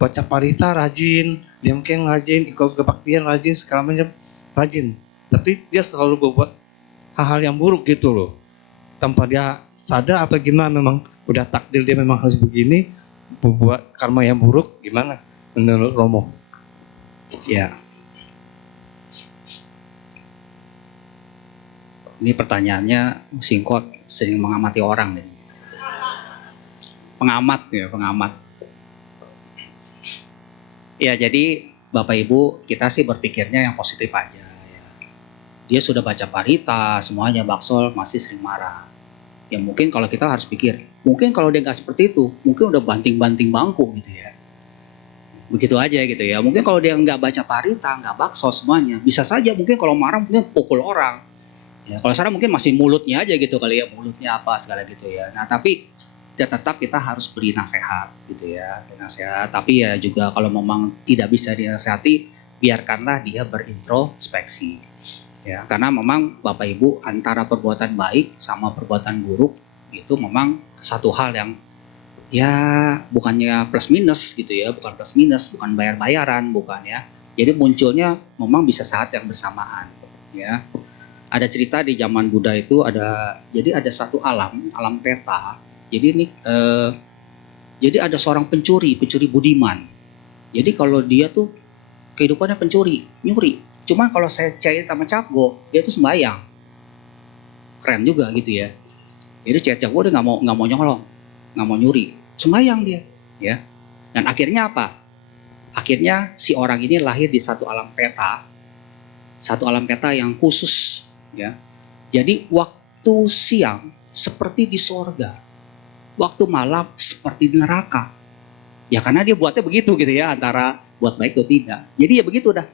baca parita rajin, dia mungkin rajin, ikut kebaktian rajin, segala macam rajin. Tapi dia selalu berbuat hal-hal yang buruk gitu loh. Tanpa dia sadar atau gimana, memang udah takdir dia memang harus begini, berbuat karma yang buruk, gimana menurut Romo? Ya. Ini pertanyaannya singkot, sering mengamati orang nih. Pengamat. Ya, jadi Bapak Ibu kita sih berpikirnya yang positif aja. Ya. Dia sudah baca parita, semuanya baksol masih sering marah. Ya mungkin kalau kita harus pikir, mungkin kalau dia nggak seperti itu, mungkin udah banting-banting bangku gitu ya. Begitu aja gitu ya. Mungkin kalau dia nggak baca parita, nggak bakso semuanya, bisa saja mungkin kalau marah mungkin pukul orang. Ya, kalau sekarang mungkin masih mulutnya aja gitu kali ya, mulutnya apa segala gitu ya. Nah tapi ya tetap kita harus beri nasihat gitu ya, beri nasihat. Tapi ya juga kalau memang tidak bisa dinasihati, biarkanlah dia berintrospeksi. Ya, karena memang Bapak Ibu antara perbuatan baik sama perbuatan buruk itu memang satu hal yang ya bukannya plus minus gitu ya, bukan plus minus, bukan bayar-bayaran, bukan ya. Jadi munculnya memang bisa saat yang bersamaan ya. Ada cerita di zaman Buddha itu jadi ada satu alam peta. Jadi ini jadi ada seorang pencuri budiman. Jadi kalau dia tuh kehidupannya pencuri, nyuri. Cuman kalau saya cair sama Capgo, dia tuh sembayang. Keren juga gitu ya. Jadi Capgo dia nggak mau nyolong, nggak mau nyuri, sembayang dia, ya. Dan akhirnya apa? Akhirnya si orang ini lahir di satu alam peta yang khusus, ya. Jadi waktu siang seperti di sorga, waktu malam seperti di neraka. Ya karena dia buatnya begitu gitu ya, antara buat baik atau tidak. Jadi ya begitu dah.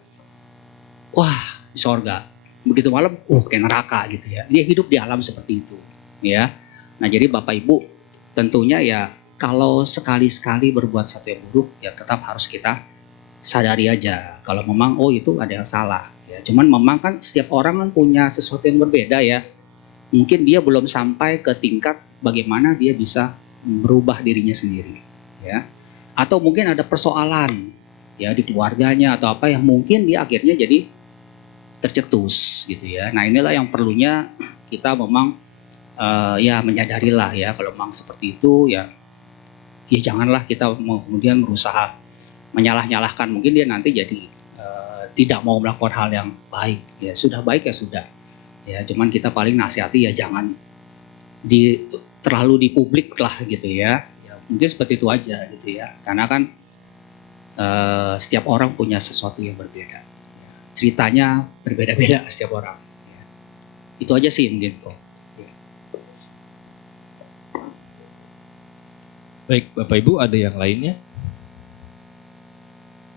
Wah, di sorga. Begitu malam, kayak neraka gitu ya. Dia hidup di alam seperti itu, ya. Nah, jadi Bapak Ibu tentunya ya kalau sekali-sekali berbuat satu yang buruk ya tetap harus kita sadari aja kalau memang itu ada yang salah ya. Cuman memang kan setiap orang kan punya sesuatu yang berbeda ya. Mungkin dia belum sampai ke tingkat bagaimana dia bisa merubah dirinya sendiri ya. Atau mungkin ada persoalan ya di keluarganya atau apa yang mungkin dia akhirnya jadi tercetus gitu ya. Nah, inilah yang perlunya kita memang ya menyadarilah ya kalau memang seperti itu ya janganlah kita kemudian berusaha menyalah-nyalahkan, mungkin dia nanti jadi tidak mau melakukan hal yang baik ya, sudah baik ya sudah ya, cuman kita paling nasihati ya jangan terlalu di publik lah gitu ya, mungkin seperti itu aja gitu ya, karena kan setiap orang punya sesuatu yang berbeda, ceritanya berbeda-beda setiap orang ya. Itu aja sih mungkin kok. Baik, Bapak Ibu ada yang lainnya?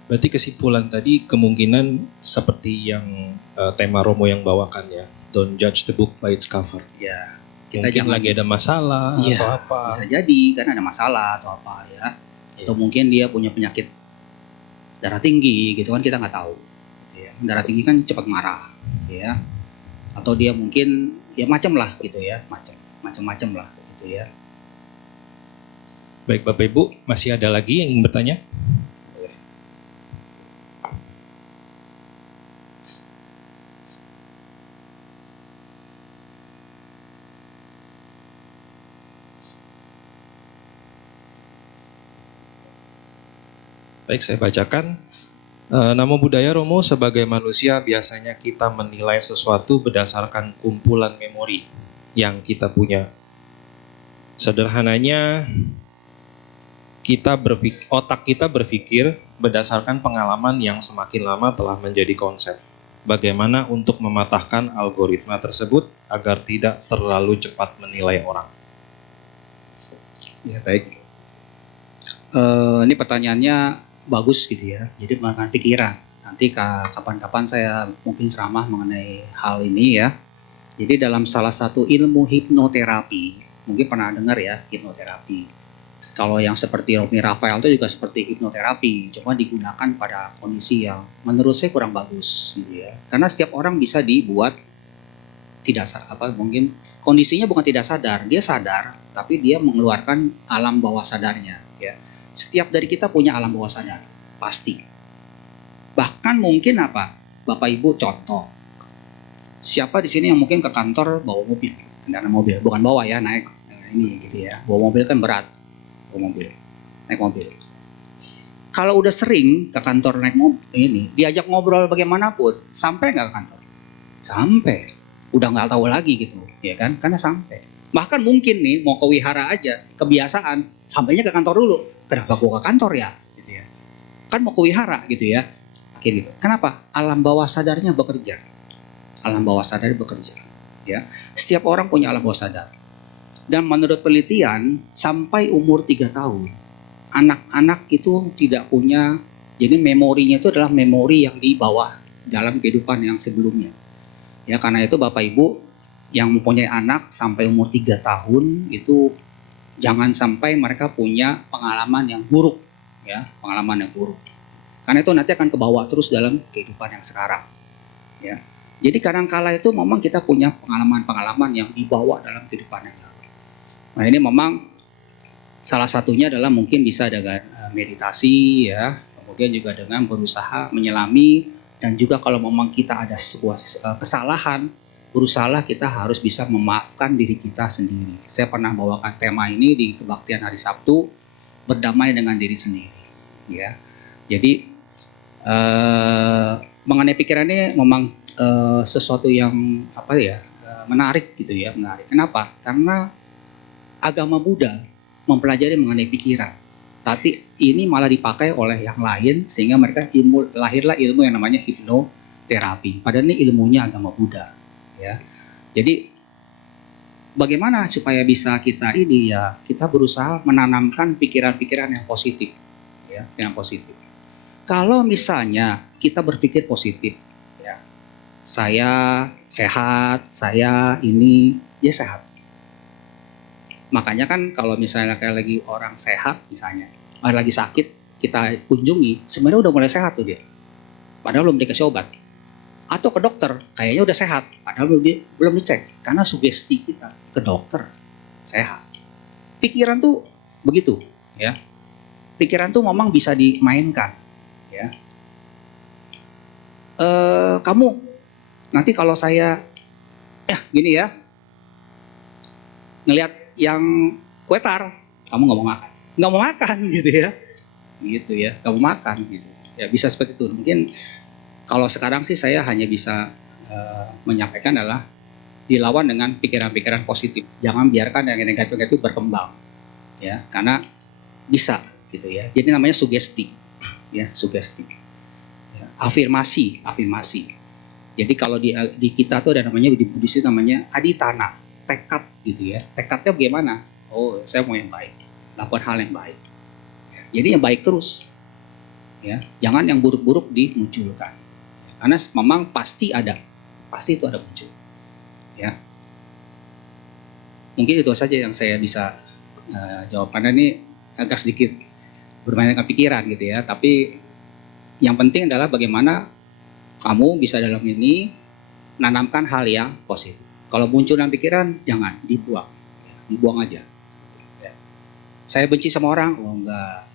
Berarti kesimpulan tadi kemungkinan seperti yang tema Romo yang bawakan ya, don't judge the book by its cover. Ya, kita mungkin jangan lagi ada masalah ya, atau apa. Bisa jadi kan ada masalah atau apa ya. Atau mungkin dia punya penyakit darah tinggi gitu kan, kita nggak tahu. Gitu ya. Darah tinggi kan cepat marah, gitu ya. Atau dia mungkin ya macam lah gitu ya, macam-macam lah gitu ya. Baik Bapak Ibu, masih ada lagi yang ingin bertanya? Baik, saya bacakan. Namo Buddhaya Romo, sebagai manusia biasanya kita menilai sesuatu berdasarkan kumpulan memori yang kita punya. Sederhananya, otak kita berpikir berdasarkan pengalaman yang semakin lama telah menjadi konsep. Bagaimana untuk mematahkan algoritma tersebut agar tidak terlalu cepat menilai orang? Ya baik. Ini pertanyaannya bagus gitu ya. Jadi menggunakan pikiran. Nanti kapan-kapan saya mungkin ceramah mengenai hal ini ya. Jadi dalam salah satu ilmu hipnoterapi, mungkin pernah dengar ya hipnoterapi. Kalau yang seperti Romi Rafael itu juga seperti hipnoterapi, cuma digunakan pada kondisi yang menurut saya kurang bagus gitu ya. Karena setiap orang bisa dibuat tidak mungkin kondisinya bukan tidak sadar, dia sadar tapi dia mengeluarkan alam bawah sadarnya ya. Setiap dari kita punya alam bawah sadar, pasti. Bahkan mungkin Bapak Ibu contoh. Siapa di sini yang mungkin ke kantor bawa mobil, kendaraan mobil, bukan bawa ya, naik ini gitu ya. Bawa mobil kan berat. Naik mobil. Kalau udah sering ke kantor naik mobil ini, diajak ngobrol bagaimanapun, sampai nggak ke kantor? Sampai. Udah nggak tahu lagi gitu, ya kan? Karena sampai. Bahkan mungkin nih mau ke wihara aja, kebiasaan, sampainya ke kantor dulu. Kenapa gua ke kantor ya? Gitu ya. kan mau kuwihara gitu ya. Akhirnya gitu. Kenapa? Alam bawah sadarnya bekerja. Alam bawah sadar bekerja. Ya, setiap orang punya alam bawah sadar. Dan menurut penelitian sampai umur 3 tahun, anak-anak itu tidak punya, jadi memorinya itu adalah memori yang di bawah dalam kehidupan yang sebelumnya. Ya, karena itu Bapak Ibu yang mempunyai anak sampai umur 3 tahun itu jangan sampai mereka punya pengalaman yang buruk, ya, pengalaman yang buruk. Karena itu nanti akan kebawa terus dalam kehidupan yang sekarang, ya. Jadi kadang-kala itu memang kita punya pengalaman-pengalaman yang dibawa dalam kehidupan yang lalu. Nah, ini memang salah satunya adalah mungkin bisa dengan meditasi, ya, kemudian juga dengan berusaha menyelami, dan juga kalau memang kita ada sebuah kesalahan, berusaha kita harus bisa memaafkan diri kita sendiri. Saya pernah bawakan tema ini di kebaktian hari Sabtu, berdamai dengan diri sendiri, ya. Jadi mengenai pikiran ini memang sesuatu yang menarik gitu ya, menarik. Kenapa? Karena agama Buddha mempelajari mengenai pikiran, tapi ini malah dipakai oleh yang lain sehingga mereka lahirlah ilmu yang namanya hipnoterapi. Padahal ini ilmunya agama Buddha, ya. Jadi bagaimana supaya bisa kita ini, ya, kita berusaha menanamkan pikiran-pikiran yang positif, ya, yang positif. Kalau misalnya kita berpikir positif, ya, saya sehat, saya ini, ya sehat. Makanya kan kalau misalnya kayak lagi orang sehat misalnya, lagi sakit, kita kunjungi, sebenarnya udah mulai sehat tuh dia. Padahal belum dikasih obat. Atau ke dokter, kayaknya udah sehat, padahal belum dicek. Karena sugesti kita ke dokter sehat. Pikiran tuh begitu, ya. Pikiran tuh memang bisa dimainkan, ya. Kamu nanti kalau saya, gini ya, ngelihat yang kue tar, kamu nggak mau makan gitu ya, nggak mau makan gitu, ya, bisa seperti itu. Mungkin kalau sekarang sih saya hanya bisa menyampaikan adalah dilawan dengan pikiran-pikiran positif, jangan biarkan yang negatif-negatif berkembang, ya, karena bisa gitu ya. Jadi namanya sugesti, ya, sugesti, ya. Afirmasi. Jadi kalau di kita tuh ada namanya, di Buddhis itu namanya aditana, tekad gitu ya. Tekadnya bagaimana? Oh, saya mau yang baik, lakukan hal yang baik. Jadi yang baik terus, ya. Jangan yang buruk-buruk dimunculkan. Karena memang pasti itu ada muncul, ya. Mungkin itu saja yang saya bisa jawab, karena ini agak sedikit bermain dengan pikiran gitu ya. Tapi yang penting adalah bagaimana kamu bisa dalam ini menanamkan hal yang positif. Kalau muncul dalam pikiran, jangan dibuang aja. Ya. Saya benci sama orang, oh enggak.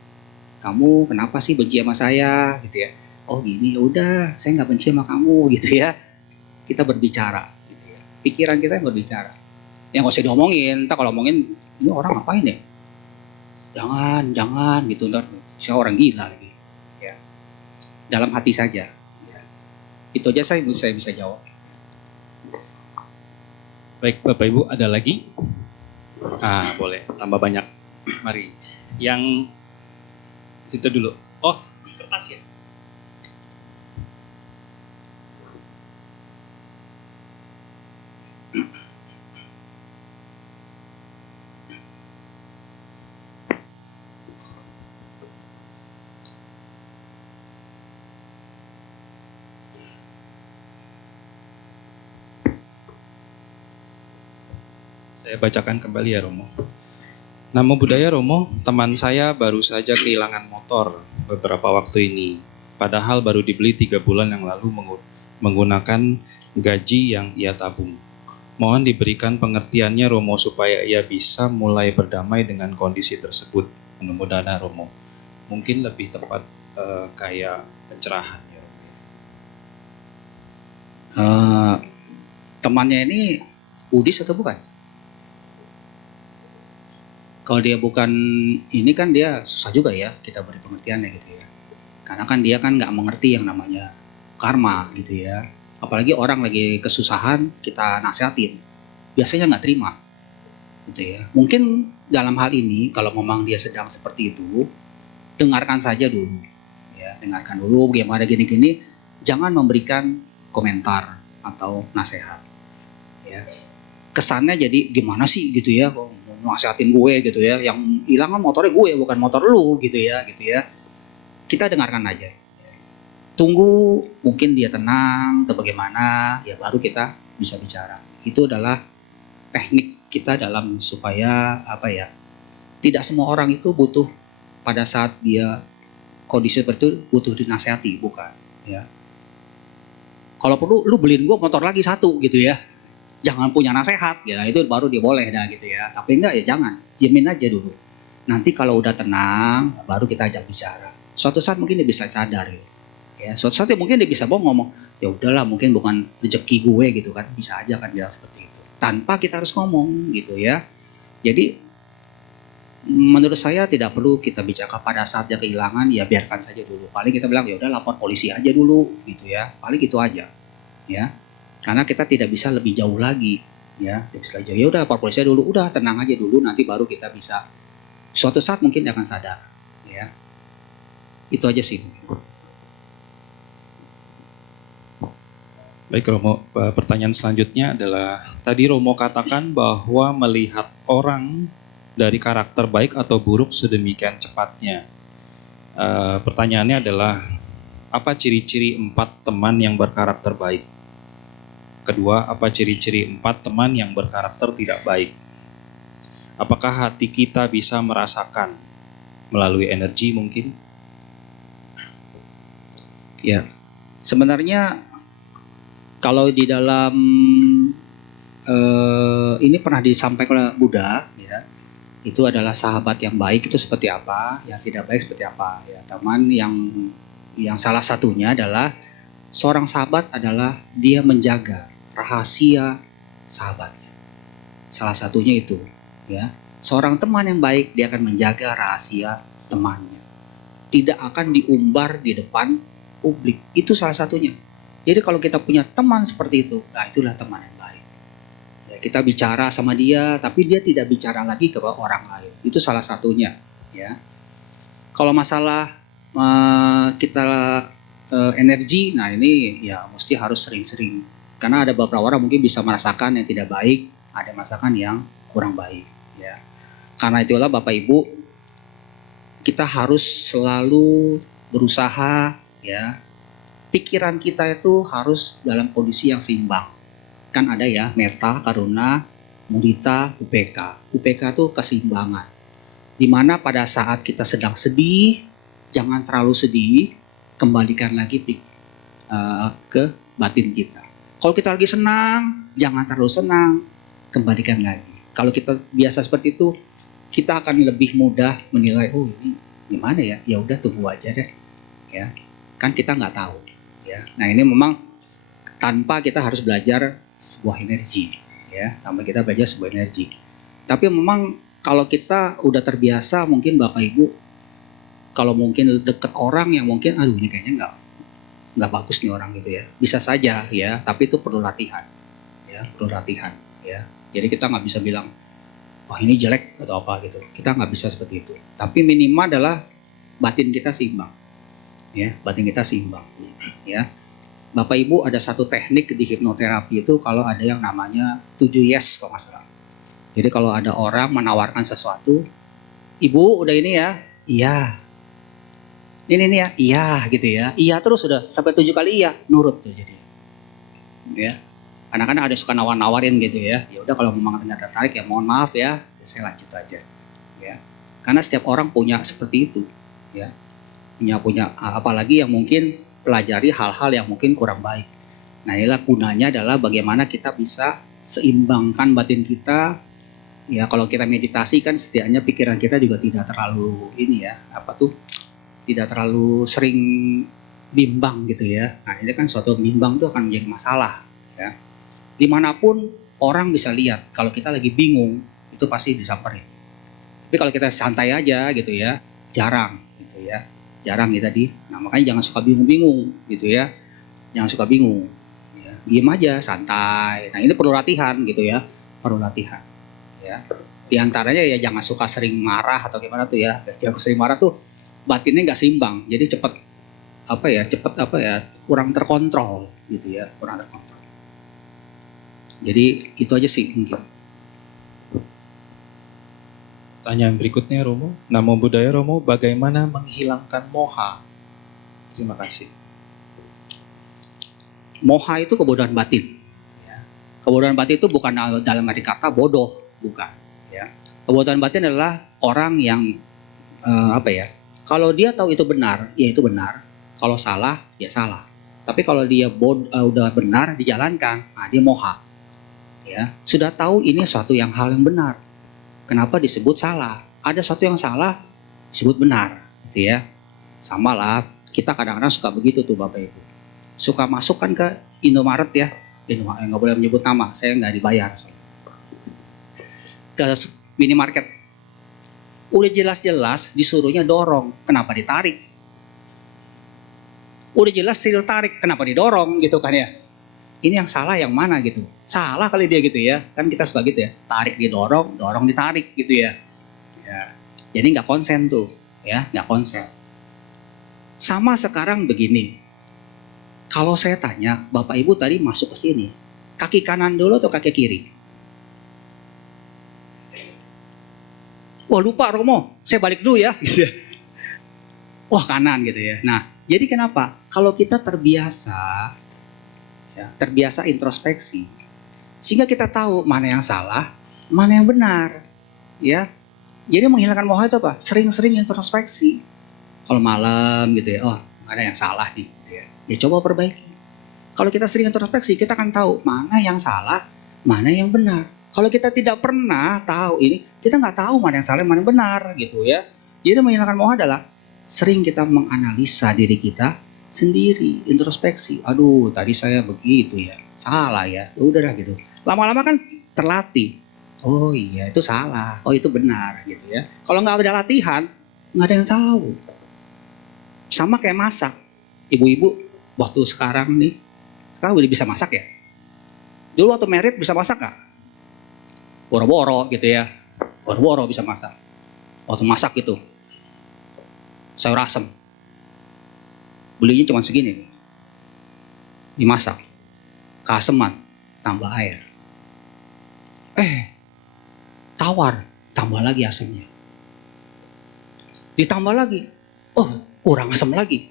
Kamu kenapa sih benci sama saya, gitu ya? Oh gini, ya udah, saya nggak benci sama kamu, gitu ya. Kita berbicara, gitu ya. Pikiran kita yang berbicara. Yang nggak usah diomongin. Entah kalau ngomongin, ini orang ngapain ya? Jangan, gitu. Ntar saya orang gila lagi. Ya. Dalam hati saja. Ya. Itu aja saya bisa jawab. Baik, Bapak Ibu, ada lagi? Boleh, tambah banyak. Mari. Yang itu dulu. Oh, kertas ya? Saya bacakan kembali ya, Romo. Namo Buddhaya, Romo. Teman saya baru saja kehilangan motor beberapa waktu ini. Padahal baru dibeli 3 bulan yang lalu menggunakan gaji yang ia tabung. Mohon diberikan pengertiannya, Romo, supaya ia bisa mulai berdamai dengan kondisi tersebut. Mudah-mudahan, Romo. Mungkin lebih tepat kayak pencerahan ya, Romo. Temannya ini Buddhis atau bukan? Kalau dia bukan ini kan dia susah juga ya kita beri pengertiannya gitu ya. Karena kan dia kan nggak mengerti yang namanya karma gitu ya. Apalagi orang lagi kesusahan kita nasihatin, biasanya nggak terima gitu ya. Mungkin dalam hal ini kalau memang dia sedang seperti itu, dengarkan saja dulu, ya. dengarkan dulu gimana gini-gini, jangan memberikan komentar atau nasihat. Ya. Kesannya jadi gimana sih gitu ya, kok nasihatin gue gitu ya, yang hilang kan motornya gue bukan motor lu gitu ya. Kita dengarkan aja. Tunggu mungkin dia tenang atau bagaimana, ya baru kita bisa bicara. Itu adalah teknik kita dalam supaya apa ya, tidak semua orang itu butuh pada saat dia kondisi seperti itu butuh dinasehati, bukan ya. Kalau perlu lu beliin gua motor lagi satu gitu ya, jangan punya nasihat ya, itu baru dia boleh dah gitu ya. Tapi enggak ya jangan, diemin aja dulu. Nanti kalau udah tenang baru kita ajak bicara. Suatu saat mungkin dia bisa sadar ya, suatu saat mungkin dia bisa ngomong, ya udahlah mungkin bukan rezeki gue gitu kan, bisa aja kan dia seperti itu tanpa kita harus ngomong gitu ya. Jadi menurut saya tidak perlu kita bicara pada saat dia kehilangan, ya biarkan saja dulu. Paling kita bilang ya udah lapor polisi aja dulu gitu ya. Paling gitu aja ya. Karena kita tidak bisa lebih jauh lagi ya. Tidak bisa jauh. Ya udah lapor polisi aja dulu. Udah tenang aja dulu, nanti baru kita bisa. Suatu saat mungkin dia akan sadar ya. Itu aja sih. Baik Romo, pertanyaan selanjutnya adalah tadi Romo katakan bahwa melihat orang dari karakter baik atau buruk sedemikian cepatnya. Pertanyaannya adalah apa ciri-ciri 4 teman yang berkarakter baik? Kedua, apa ciri-ciri 4 teman yang berkarakter tidak baik? Apakah hati kita bisa merasakan melalui energi mungkin? Ya, sebenarnya kalau di dalam ini pernah disampaikan oleh Buddha ya, itu adalah sahabat yang baik itu seperti apa, yang tidak baik seperti apa ya. Teman yang salah satunya adalah seorang sahabat adalah dia menjaga rahasia sahabatnya. Salah satunya itu ya. Seorang teman yang baik dia akan menjaga rahasia temannya. Tidak akan diumbar di depan publik. Itu salah satunya. Jadi kalau kita punya teman seperti itu, nah itulah teman yang baik. Ya, kita bicara sama dia, tapi dia tidak bicara lagi ke orang lain. Itu salah satunya. Ya. Kalau masalah kita energi, nah ini ya mesti harus sering-sering. Karena ada beberapa orang mungkin bisa merasakan yang tidak baik, ada merasakan yang kurang baik. Ya. Karena itulah Bapak Ibu, kita harus selalu berusaha ya. Pikiran kita itu harus dalam kondisi yang seimbang. Kan ada ya metta, karuna, mudita, upeka. Upeka itu keseimbangan. Dimana pada saat kita sedang sedih, jangan terlalu sedih, kembalikan lagi ke batin kita. Kalau kita lagi senang, jangan terlalu senang, kembalikan lagi. Kalau kita biasa seperti itu, kita akan lebih mudah menilai, oh ini gimana ya, ya udah tunggu aja deh, ya kan kita nggak tahu. Ya. Nah ini memang tanpa kita harus belajar sebuah energi, ya, tanpa kita belajar sebuah energi. Tapi memang kalau kita udah terbiasa, mungkin Bapak Ibu, kalau mungkin deket orang yang mungkin, aduh ini kayaknya nggak bagus nih orang gitu ya, bisa saja ya, tapi itu perlu latihan, ya, perlu latihan, ya. Jadi kita nggak bisa bilang, wah ini jelek atau apa gitu, kita nggak bisa seperti itu. Tapi minimal adalah batin kita seimbang. Ya, batin kita seimbang. Ya, Bapak Ibu ada satu teknik di hipnoterapi itu kalau ada yang namanya 7 yes kalau nggak salah. Jadi kalau ada orang menawarkan sesuatu, Ibu udah ini ya, iya. Ini ya, iya gitu ya. Iya terus sudah sampai 7 kali iya, nurut tuh jadi. Ya. Karena kan ada suka nawar-nawarin gitu ya. Ya udah kalau memang ternyata tertarik ya mohon maaf ya, saya lanjut aja. Ya. Karena setiap orang punya seperti itu, ya. Punya apalagi yang mungkin pelajari hal-hal yang mungkin kurang baik. Nah inilah gunanya adalah bagaimana kita bisa seimbangkan batin kita. Ya kalau kita meditasi kan setidaknya pikiran kita juga tidak terlalu ini ya, apa tuh, tidak terlalu sering bimbang gitu ya. Nah ini kan suatu bimbang itu akan menjadi masalah ya. Dimanapun orang bisa lihat kalau kita lagi bingung itu pasti disamperin. Tapi kalau kita santai aja gitu ya, jarang gitu ya. Jarang ya tadi. Nah makanya jangan suka bingung-bingung gitu ya. Jangan suka bingung. Ya, diem aja, santai. Nah ini perlu latihan gitu ya. Perlu latihan. Ya. Di antaranya ya jangan suka sering marah atau gimana tuh ya. Jangan sering marah tuh batinnya nggak seimbang. Jadi cepet kurang terkontrol gitu ya, kurang terkontrol. Jadi itu aja sih mungkin. Pertanyaan berikutnya Romo. Namo Buddhaya Romo, bagaimana menghilangkan moha? Terima kasih. Moha itu kebodohan batin. Ya. Kebodohan batin itu bukan dalam arti kata bodoh, bukan. Ya. Kebodohan batin adalah orang yang kalau dia tahu itu benar, ya itu benar. Kalau salah, ya salah. Tapi kalau dia udah benar dijalankan, dia moha. Ya, sudah tahu ini suatu hal yang benar. Kenapa disebut salah? Ada suatu yang salah disebut benar, gitu ya. Sama lah, kita kadang-kadang suka begitu tuh Bapak Ibu. Suka masuk kan ke Indomaret ya. Nggak boleh menyebut nama, saya nggak dibayar. Ke minimarket. Udah jelas-jelas disuruhnya dorong, kenapa ditarik? Udah jelas suruh tarik, kenapa didorong gitu kan ya? Ini yang salah yang mana gitu? Salah kali dia gitu ya. Kan kita suka gitu ya. Tarik didorong, dorong ditarik gitu ya. Ya. Jadi nggak konsen tuh, ya, nggak konsen. Sama sekarang begini. Kalau saya tanya, Bapak Ibu tadi masuk ke sini, kaki kanan dulu atau kaki kiri? Wah lupa Romo, saya balik dulu ya. Gitu ya. Wah kanan gitu ya. Nah, jadi kenapa? Kalau kita terbiasa introspeksi, sehingga kita tahu mana yang salah, mana yang benar, ya. Jadi menghilangkan moha itu apa? Sering-sering introspeksi. Kalau malam gitu ya, ada yang salah nih, gitu ya. Ya coba perbaiki. Kalau kita sering introspeksi, kita akan tahu mana yang salah, mana yang benar. Kalau kita tidak pernah tahu ini, kita nggak tahu mana yang salah, mana yang benar, gitu ya. Jadi menghilangkan moha adalah sering kita menganalisa diri kita sendiri, introspeksi. Aduh, tadi saya begitu ya, salah ya. Udah dah gitu. Lama-lama kan terlatih. Oh iya, itu salah. Oh itu benar, gitu ya. Kalau nggak ada latihan, nggak ada yang tahu. Sama kayak masak. Ibu-ibu, waktu sekarang nih, sekarang udah bisa masak ya. Dulu waktu merit bisa masak nggak? Boro-boro gitu ya. Boro-boro bisa masak. Waktu masak itu, sayur asem. Belinya cuma segini nih. Dimasak. Keaseman, tambah air. Tawar, tambah lagi asemnya. Ditambah lagi. Oh, kurang asam lagi.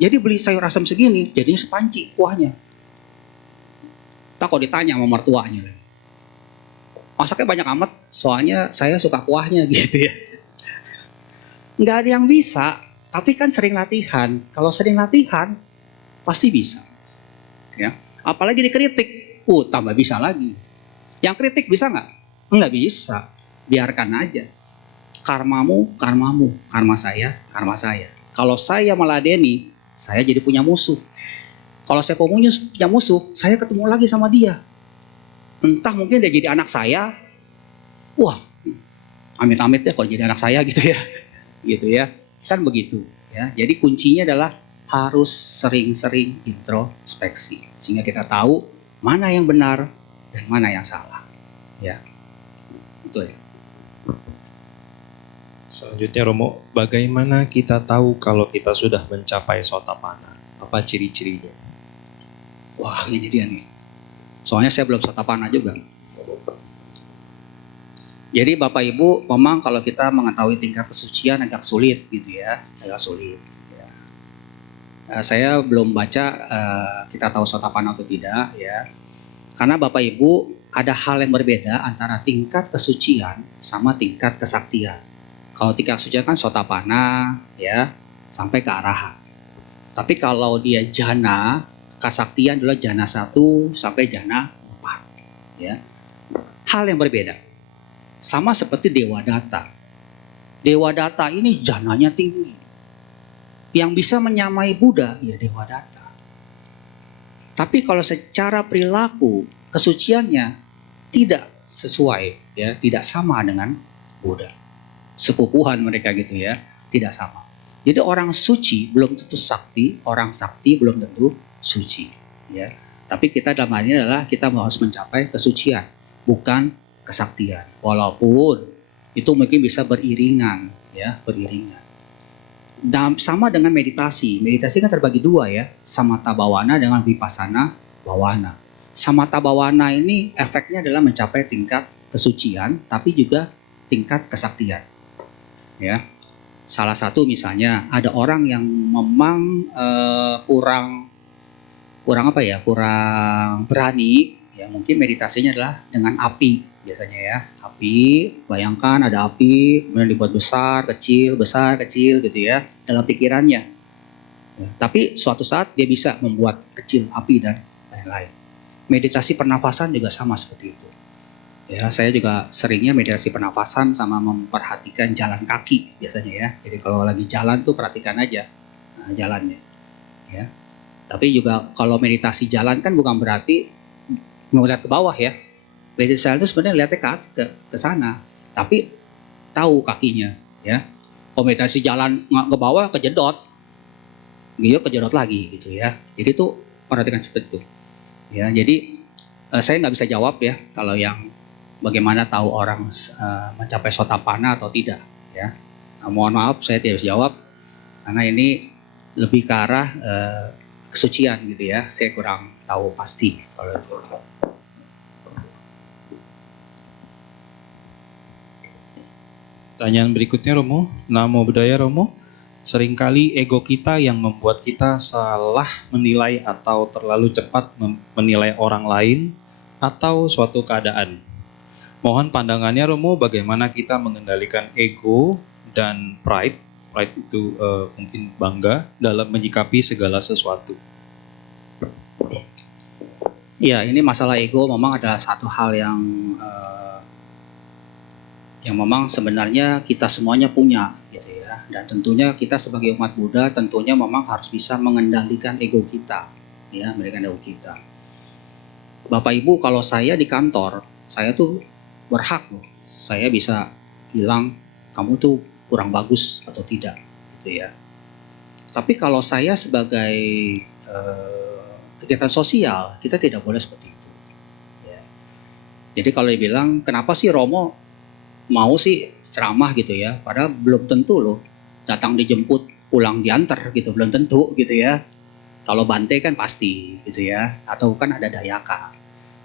Jadi beli sayur asam segini, jadinya sepanci kuahnya. Tak kok ditanya sama mertuanya. Masaknya banyak amat, soalnya saya suka kuahnya gitu ya. Nggak ada yang bisa, tapi kan sering latihan. Kalau sering latihan, pasti bisa. Ya. Apalagi dikritik, tambah bisa lagi. Yang kritik bisa nggak? Nggak bisa. Biarkan aja. Karmamu, karmamu. Karma saya, karma saya. Kalau saya meladeni, saya jadi punya musuh. Kalau saya punya musuh, saya ketemu lagi sama dia. Entah mungkin dia jadi anak saya. Wah, amit-amit deh kalau jadi anak saya gitu ya. Gitu ya. Kan begitu. Ya. Jadi kuncinya adalah harus sering-sering introspeksi. Sehingga kita tahu mana yang benar dan mana yang salah. Ya. Itu ya. Selanjutnya Romo, bagaimana kita tahu kalau kita sudah mencapai sotapanna? Apa ciri-cirinya? Wah, ini dia nih. Soalnya saya belum sotapanna juga. Jadi Bapak Ibu, memang kalau kita mengetahui tingkat kesucian agak sulit gitu ya, agak sulit. Ya. Saya belum baca kita tahu sotapanna atau tidak ya. Karena Bapak Ibu ada hal yang berbeda antara tingkat kesucian sama tingkat kesaktian. Kalau tingkat kesucian kan sotapanna ya sampai ke arahat. Tapi kalau dia jana, kesaktian adalah jana 1 sampai jana 4 ya. Hal yang berbeda. Sama seperti Dewa Data. Dewa Data ini jananya tinggi. Yang bisa menyamai Buddha ya Dewa Data. Tapi kalau secara perilaku kesuciannya tidak sesuai ya, tidak sama dengan Buddha. Sepupuhan mereka gitu ya, tidak sama. Jadi orang suci belum tentu sakti, orang sakti belum tentu suci ya. Tapi kita dalam hal ini adalah kita harus mencapai kesucian, bukan kesaktian. Walaupun itu mungkin bisa beriringan ya, beriringan. Sama dengan meditasi. Meditasi kan terbagi dua ya, samatha bawana dengan vipassana bawana. Samatha bawana ini efeknya adalah mencapai tingkat kesucian, tapi juga tingkat kesaktian. Ya, salah satu misalnya ada orang yang memang kurang berani. Ya, mungkin meditasinya adalah dengan api biasanya ya. Api, bayangkan ada api, kemudian dibuat besar, kecil gitu ya dalam pikirannya. Ya, tapi suatu saat dia bisa membuat kecil api dan lain-lain. Meditasi pernafasan juga sama seperti itu. Ya, saya juga seringnya meditasi pernafasan sama memperhatikan jalan kaki biasanya ya. Jadi kalau lagi jalan tuh perhatikan aja jalannya. Ya. Tapi juga kalau meditasi jalan kan bukan berarti melihat ke bawah ya. Meditasi itu sebenarnya lihatnya ke sana, tapi tahu kakinya ya. Kalau meditasi jalan ke bawah kejedot, gitu kejedot lagi gitu ya. Jadi itu perhatikan seperti itu. Ya, jadi saya nggak bisa jawab ya kalau yang bagaimana tahu orang mencapai sotapanna atau tidak ya. Mohon maaf saya tidak bisa jawab karena ini lebih ke arah kesucian gitu ya. Saya kurang tahu pasti kalau itu. Pertanyaan berikutnya Romo, Namo Buddhaya Romo. Seringkali ego kita yang membuat kita salah menilai atau terlalu cepat menilai orang lain atau suatu keadaan. Mohon pandangannya Romo, bagaimana kita mengendalikan ego dan pride. Pride itu mungkin bangga dalam menyikapi segala sesuatu. Ya, ini masalah ego memang adalah satu hal yang memang sebenarnya kita semuanya punya gitu ya. Dan tentunya kita sebagai umat Buddha tentunya memang harus bisa mengendalikan ego kita ya, mengendalikan ego kita. Bapak Ibu, kalau saya di kantor, saya tuh berhak loh. Saya bisa bilang kamu tuh kurang bagus atau tidak gitu ya. Tapi kalau saya sebagai kegiatan sosial, kita tidak boleh seperti itu ya. Jadi kalau dibilang kenapa sih Romo mau sih ceramah gitu ya, padahal belum tentu loh datang dijemput pulang diantar gitu, belum tentu gitu ya. Kalau Bante kan pasti gitu ya, atau kan ada Dayaka.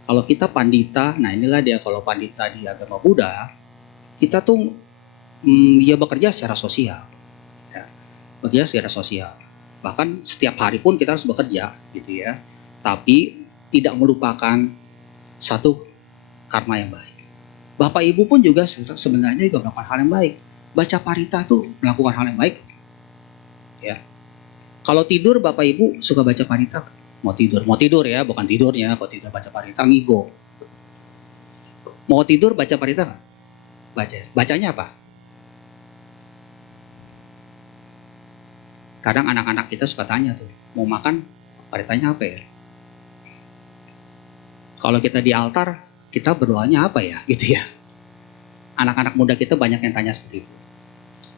Kalau kita pandita, nah inilah dia kalau pandita di agama Buddha, kita tuh ya bekerja secara sosial ya. Bekerja secara sosial, bahkan setiap hari pun kita harus bekerja gitu ya, tapi tidak melupakan satu karma yang baik. Bapak Ibu pun juga sebenarnya juga melakukan hal yang baik. Baca parita tuh melakukan hal yang baik. Ya. Kalau tidur Bapak Ibu suka baca parita? Mau tidur ya, bukan tidurnya. Kalau tidur baca parita ngigo. Mau tidur baca parita nggak? Baca. Bacanya apa? Kadang anak-anak kita suka tanya tuh, mau makan paritanya apa ya? Kalau kita di altar, kita berdoanya apa ya? Gitu ya. Anak-anak muda kita banyak yang tanya seperti itu.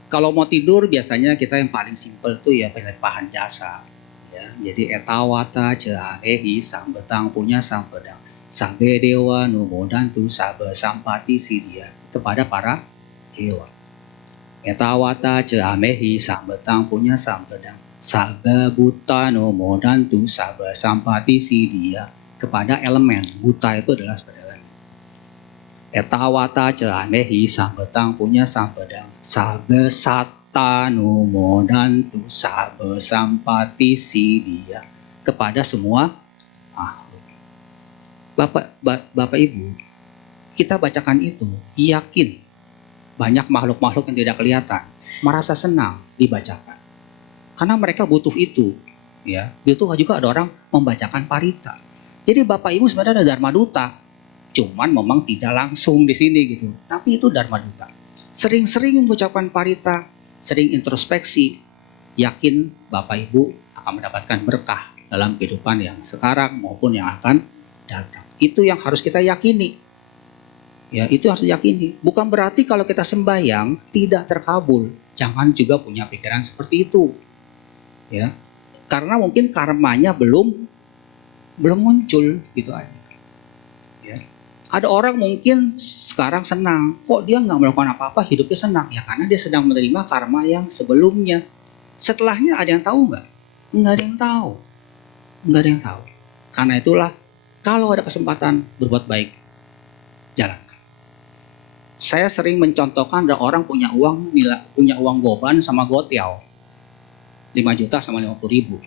Kalau mau tidur biasanya kita yang paling simpel tuh ya pelimpahan jasa. Ya, jadi etawata cearehi sambetang punya sampedang. Sabe dewa numodantu sabe sampati sidia kepada para dewa. Etawata ceamehi sambetang punya sampedang. Sabe buta numodantu sabe sampati sidia kepada elemen. Buta itu adalah sebagai etawata celanehi sambetang punya sampedang sabe sata numodantu sabe sampati sidia kepada semua makhluk. Bapak Ibu, kita bacakan itu yakin banyak makhluk-makhluk yang tidak kelihatan merasa senang dibacakan karena mereka butuh itu ya. Butuh juga ada orang membacakan parita. Jadi Bapak Ibu sebenarnya ada dharma duta, cuman memang tidak langsung di sini gitu. Tapi itu dharma duta. Sering-sering mengucapkan parita, sering introspeksi, yakin Bapak Ibu akan mendapatkan berkah dalam kehidupan yang sekarang maupun yang akan datang. Itu yang harus kita yakini. Ya, itu harus diyakini. Bukan berarti kalau kita sembahyang tidak terkabul. Jangan juga punya pikiran seperti itu. Ya. Karena mungkin karmanya belum muncul gitu aja. Ya. Ada orang mungkin sekarang senang, kok dia nggak melakukan apa-apa hidupnya senang? Ya karena dia sedang menerima karma yang sebelumnya. Setelahnya ada yang tahu nggak? Nggak ada yang tahu. Nggak ada yang tahu. Karena itulah, kalau ada kesempatan berbuat baik, jalankan. Saya sering mencontohkan ada orang punya uang goban sama gotiau. 5 juta sama 50 ribu.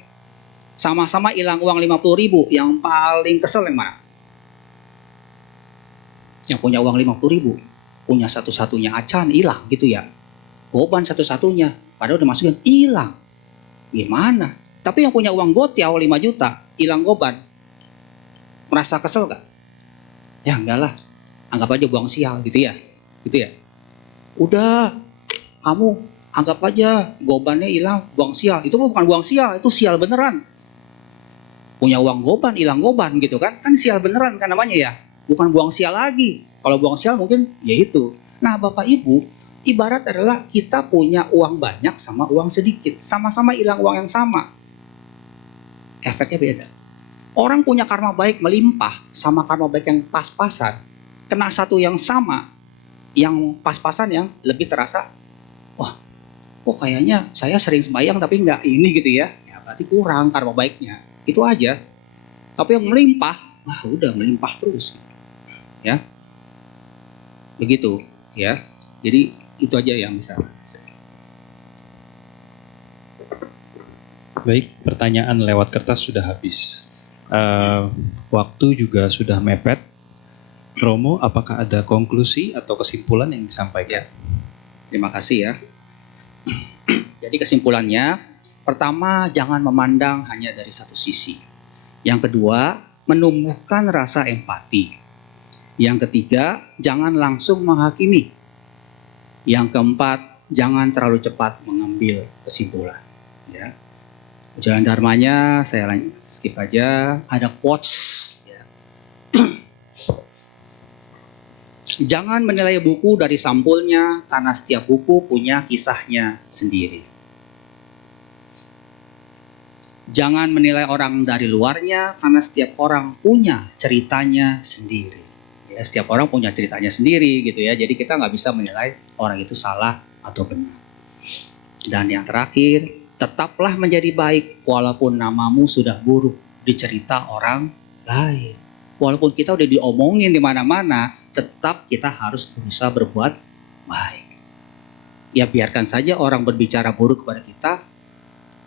Sama-sama hilang uang 50 ribu. Yang paling kesel yang mana? Yang punya uang 50 ribu. Punya satu-satunya acan, hilang gitu ya. Goban satu-satunya. Padahal udah masukin, hilang. Gimana? Tapi yang punya uang gotiau 5 juta, hilang goban. Merasa kesel gak? Ya enggak lah. Anggap aja buang sial gitu ya. Gitu ya. Udah, kamu anggap aja gobannya hilang, buang sial. Itu bukan buang sial, itu sial beneran. Punya uang goban, hilang goban gitu kan. Kan sial beneran kan namanya ya. Bukan buang sial lagi. Kalau buang sial mungkin ya itu. Nah Bapak Ibu, ibarat adalah kita punya uang banyak sama uang sedikit. Sama-sama hilang uang yang sama. Efeknya beda. Orang punya karma baik melimpah sama karma baik yang pas-pasan. Kena satu yang sama, yang pas-pasan yang lebih terasa, wah kok kayaknya saya sering sembahyang tapi nggak ini gitu ya. Ya berarti kurang karma baiknya. Itu aja. Tapi yang melimpah, wah udah melimpah terus. Ya. Begitu ya. Jadi itu aja yang bisa. Baik, pertanyaan lewat kertas sudah habis. Waktu juga sudah mepet. Romo, apakah ada konklusi atau kesimpulan yang disampaikan? Terima kasih ya. Jadi kesimpulannya, pertama jangan memandang hanya dari satu sisi. Yang kedua, menumbuhkan rasa empati. Yang ketiga, jangan langsung menghakimi. Yang keempat, jangan terlalu cepat mengambil kesimpulan. Ya. Jalan dharmanya saya skip aja. Ada quotes. Ya. Jangan menilai buku dari sampulnya karena setiap buku punya kisahnya sendiri. Jangan menilai orang dari luarnya karena setiap orang punya ceritanya sendiri. Ya, setiap orang punya ceritanya sendiri gitu ya. Jadi kita nggak bisa menilai orang itu salah atau benar. Dan yang terakhir, tetaplah menjadi baik walaupun namamu sudah buruk di cerita orang lain. Walaupun kita udah diomongin di mana-mana, tetap kita harus berusaha berbuat baik. Ya biarkan saja orang berbicara buruk kepada kita,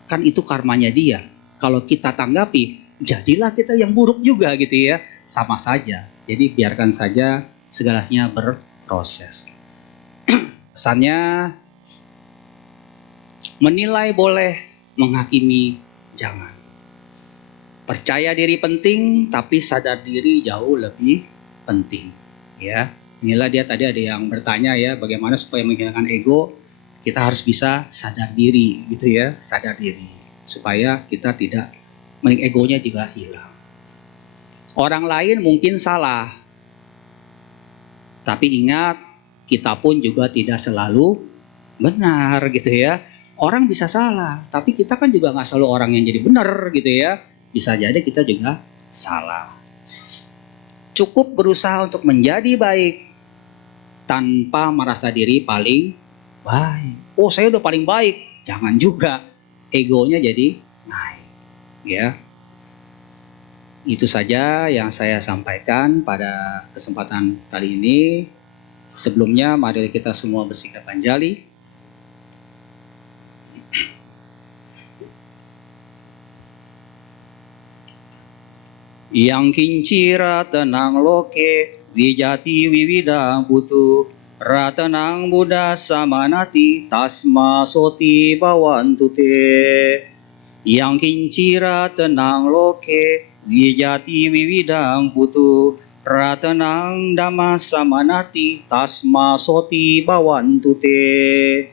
kan itu karmanya dia. Kalau kita tanggapi, jadilah kita yang buruk juga gitu ya. Sama saja. Jadi biarkan saja segalanya berproses. Pesannya, menilai boleh, menghakimi jangan. Percaya diri penting, tapi sadar diri jauh lebih penting. Ya, inilah dia tadi ada yang bertanya ya, bagaimana supaya menghilangkan ego, kita harus bisa sadar diri gitu ya, sadar diri. Supaya kita tidak, egonya juga hilang. Orang lain mungkin salah, tapi ingat, kita pun juga tidak selalu benar gitu ya. Orang bisa salah, tapi kita kan juga nggak selalu orang yang jadi benar gitu ya. Bisa jadi kita juga salah. Cukup berusaha untuk menjadi baik tanpa merasa diri paling baik. Oh, saya udah paling baik. Jangan juga. Egonya jadi naik. Ya. Itu saja yang saya sampaikan pada kesempatan kali ini. Sebelumnya mari kita semua bersikap anjali. Yang kincira tenang loke, wijati wiwidang putu, ratenang buddha samanati, tasma soti bawantute. Yang kincira tenang loke, wijati wiwidang putu, ratenang dhamma samanati, tasma soti bawantute.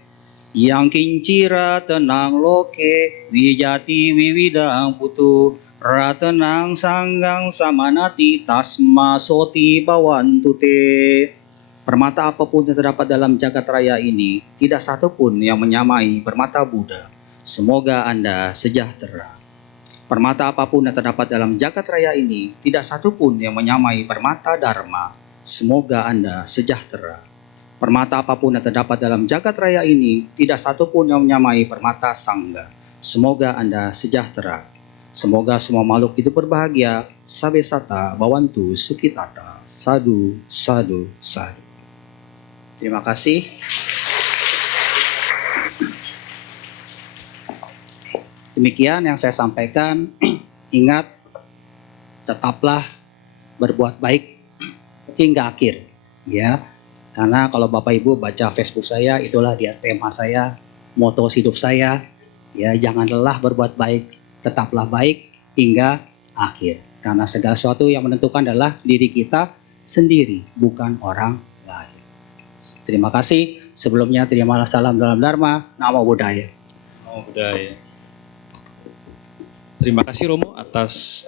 Yang kincira tenang loke, wijati wiwidang putu, ratenang sanggang samanati, tasma soti bawantute. Permata apapun yang terdapat dalam jagat raya ini, tidak satu pun yang menyamai permata Buddha. Semoga Anda sejahtera. Permata apapun yang terdapat dalam jagat raya ini, tidak satu pun yang menyamai permata Dharma. Semoga Anda sejahtera. Permata apapun yang terdapat dalam jagat raya ini, tidak satu pun yang menyamai permata Sangga. Semoga Anda sejahtera. Semoga semua makhluk hidup berbahagia. Sabe sata, bawantu, sukitata. Sadu, sadu, sadu. Terima kasih. Demikian yang saya sampaikan. Ingat, tetaplah berbuat baik hingga akhir, ya. Karena kalau Bapak Ibu baca Facebook saya, itulah dia tema saya, moto hidup saya, ya, jangan lelah berbuat baik, tetaplah baik hingga akhir. Karena segala sesuatu yang menentukan adalah diri kita sendiri, bukan orang lain. Terima kasih. Sebelumnya terimalah salam dalam Dharma, Namo Buddhaya. Namo Buddhaya. Terima kasih Romo atas